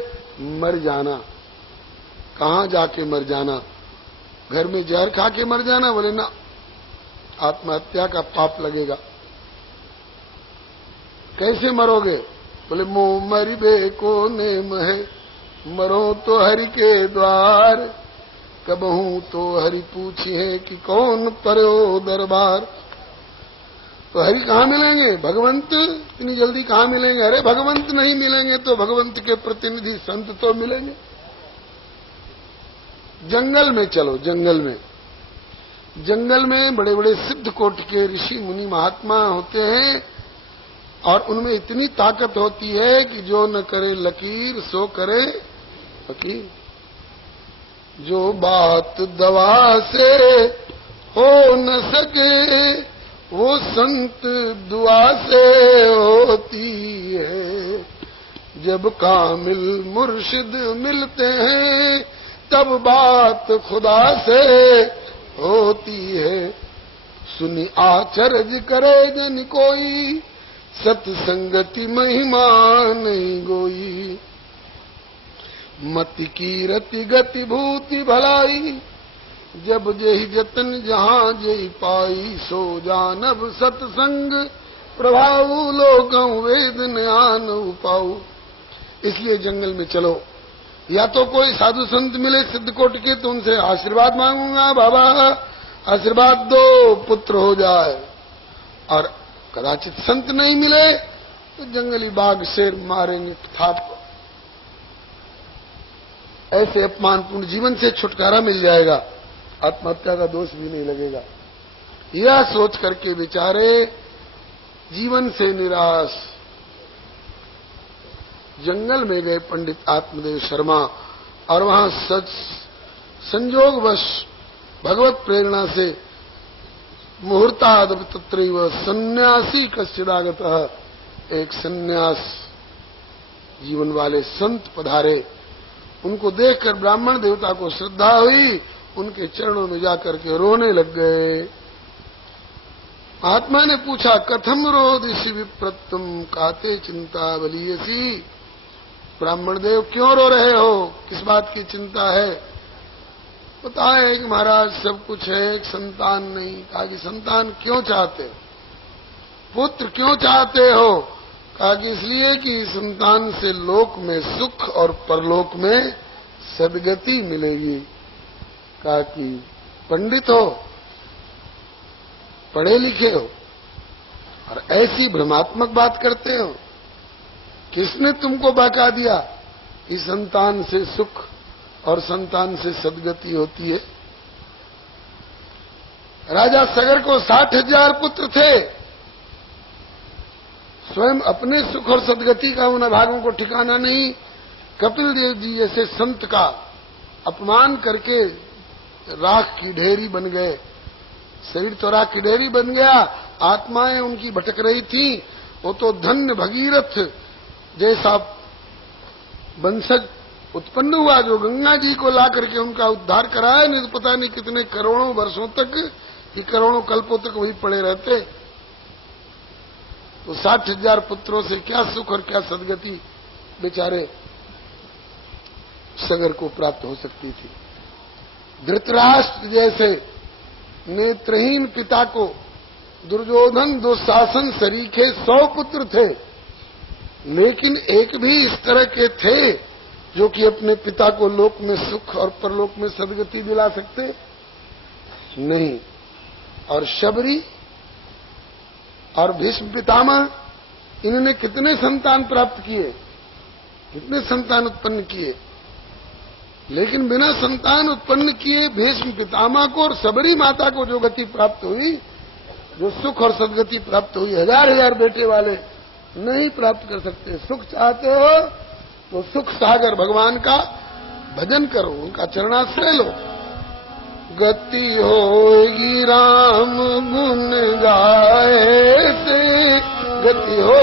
मर जाना। कहाँ जाके मर जाना? घर में जहर खा के मर जाना? बोले ना, आत्महत्या का पाप लगेगा। कैसे मरोगे? बोले मोह मरिबे को नेम है, मरो तो हरि के द्वार, कबहू तो हरि पूछिए कि कौन पर्यो दरबार। तो हरि कहाँ मिलेंगे? भगवंत इतनी जल्दी कहाँ मिलेंगे? अरे भगवंत नहीं मिलेंगे तो भगवंत के प्रतिनिधि संत तो मिलेंगे। जंगल में चलो, जंगल में बड़े बड़े सिद्ध कोट के ऋषि मुनि महात्मा होते हैं और उनमें इतनी ताकत होती है कि जो न करे लकीर सो करे फकीर। जो बात दवा से हो न सके वो संत दुआ से होती है। जब कामिल मुर्शिद मिलते हैं तब बात खुदा से होती है। सुनी आचरज करे जन कोई, सत्संगति महिमा नहीं गोई। मति की रति गति भूति भलाई, जब जेहि जतन जहां जेहि पाई, सो जानब सत्संग प्रभाऊ, लोकं वेद ज्ञान उपाऊ। इसलिए जंगल में चलो, या तो कोई साधु संत मिले सिद्ध कोट के तो उनसे आशीर्वाद मांगूंगा, बाबा आशीर्वाद दो पुत्र हो जाए, और कदाचित संत नहीं मिले तो जंगली बाघ शेर मारेंगे थाप। ऐसे अपमानपूर्ण जीवन से छुटकारा मिल जाएगा, आत्महत्या का दोष भी नहीं लगेगा। यह सोच करके बेचारे जीवन से निराश जंगल में गए पंडित आत्मदेव शर्मा, और वहां सच संजोगवश भगवत प्रेरणा से मुहूर्ताद तत्रैव सन्यासी कश्चिदागतः, एक सन्यास जीवन वाले संत पधारे। उनको देखकर ब्राह्मण देवता को श्रद्धा हुई, उनके चरणों में जाकर के रोने लग गए। महात्मा ने पूछा, कथम रोदिषि विप्रत्तम काते चिंता बलीयसी। ब्राह्मण देव क्यों रो रहे हो, किस बात की चिंता है? बताए कि महाराज सब कुछ है, एक संतान नहीं। कहा कि संतान क्यों चाहते हो, पुत्र क्यों चाहते हो? कहा कि इसलिए कि संतान से लोक में सुख और परलोक में सद्गति मिलेगी। कहा कि पंडित हो, पढ़े लिखे हो, और ऐसी भ्रमात्मक बात करते हो, किसने तुमको बहका दिया कि संतान से सुख और संतान से सद्गति होती है? राजा सगर को 60,000 पुत्र थे, स्वयं अपने सुख और सद्गति का उन भागों को ठिकाना नहीं। कपिल देव जी जैसे संत का अपमान करके राख की ढेरी बन गए। शरीर तो राख की ढेरी बन गया, आत्माएं उनकी भटक रही थी। वो तो धन्य भगीरथ जैसा वंशज उत्पन्न हुआ, जो गंगा जी को ला करके उनका उद्धार कराया। नहीं तो पता नहीं कितने करोड़ों वर्षों तक, कि करोड़ों कल्पों तक वही पड़े रहते। तो 60,000 पुत्रों से क्या सुख और क्या सद्गति बेचारे सगर को प्राप्त हो सकती थी। धृतराष्ट्र जैसे नेत्रहीन पिता को दुर्योधन दुशासन सरीखे 100 पुत्र थे, लेकिन एक भी इस तरह के थे जो कि अपने पिता को लोक में सुख और परलोक में सद्गति दिला सकते नहीं। और शबरी और भीष्म पितामह, इन्होंने कितने संतान प्राप्त किए, कितने संतान उत्पन्न किए, लेकिन बिना संतान उत्पन्न किए भीष्म पितामह को और शबरी माता को जो गति प्राप्त हुई, जो सुख और सद्गति प्राप्त हुई, 1000-1000 बेटे वाले नहीं प्राप्त कर सकते। सुख चाहते हो तो सुख सागर भगवान का भजन करो, उनका चरणाश्रय लो। गति होगी राम गुण गाए से, गति हो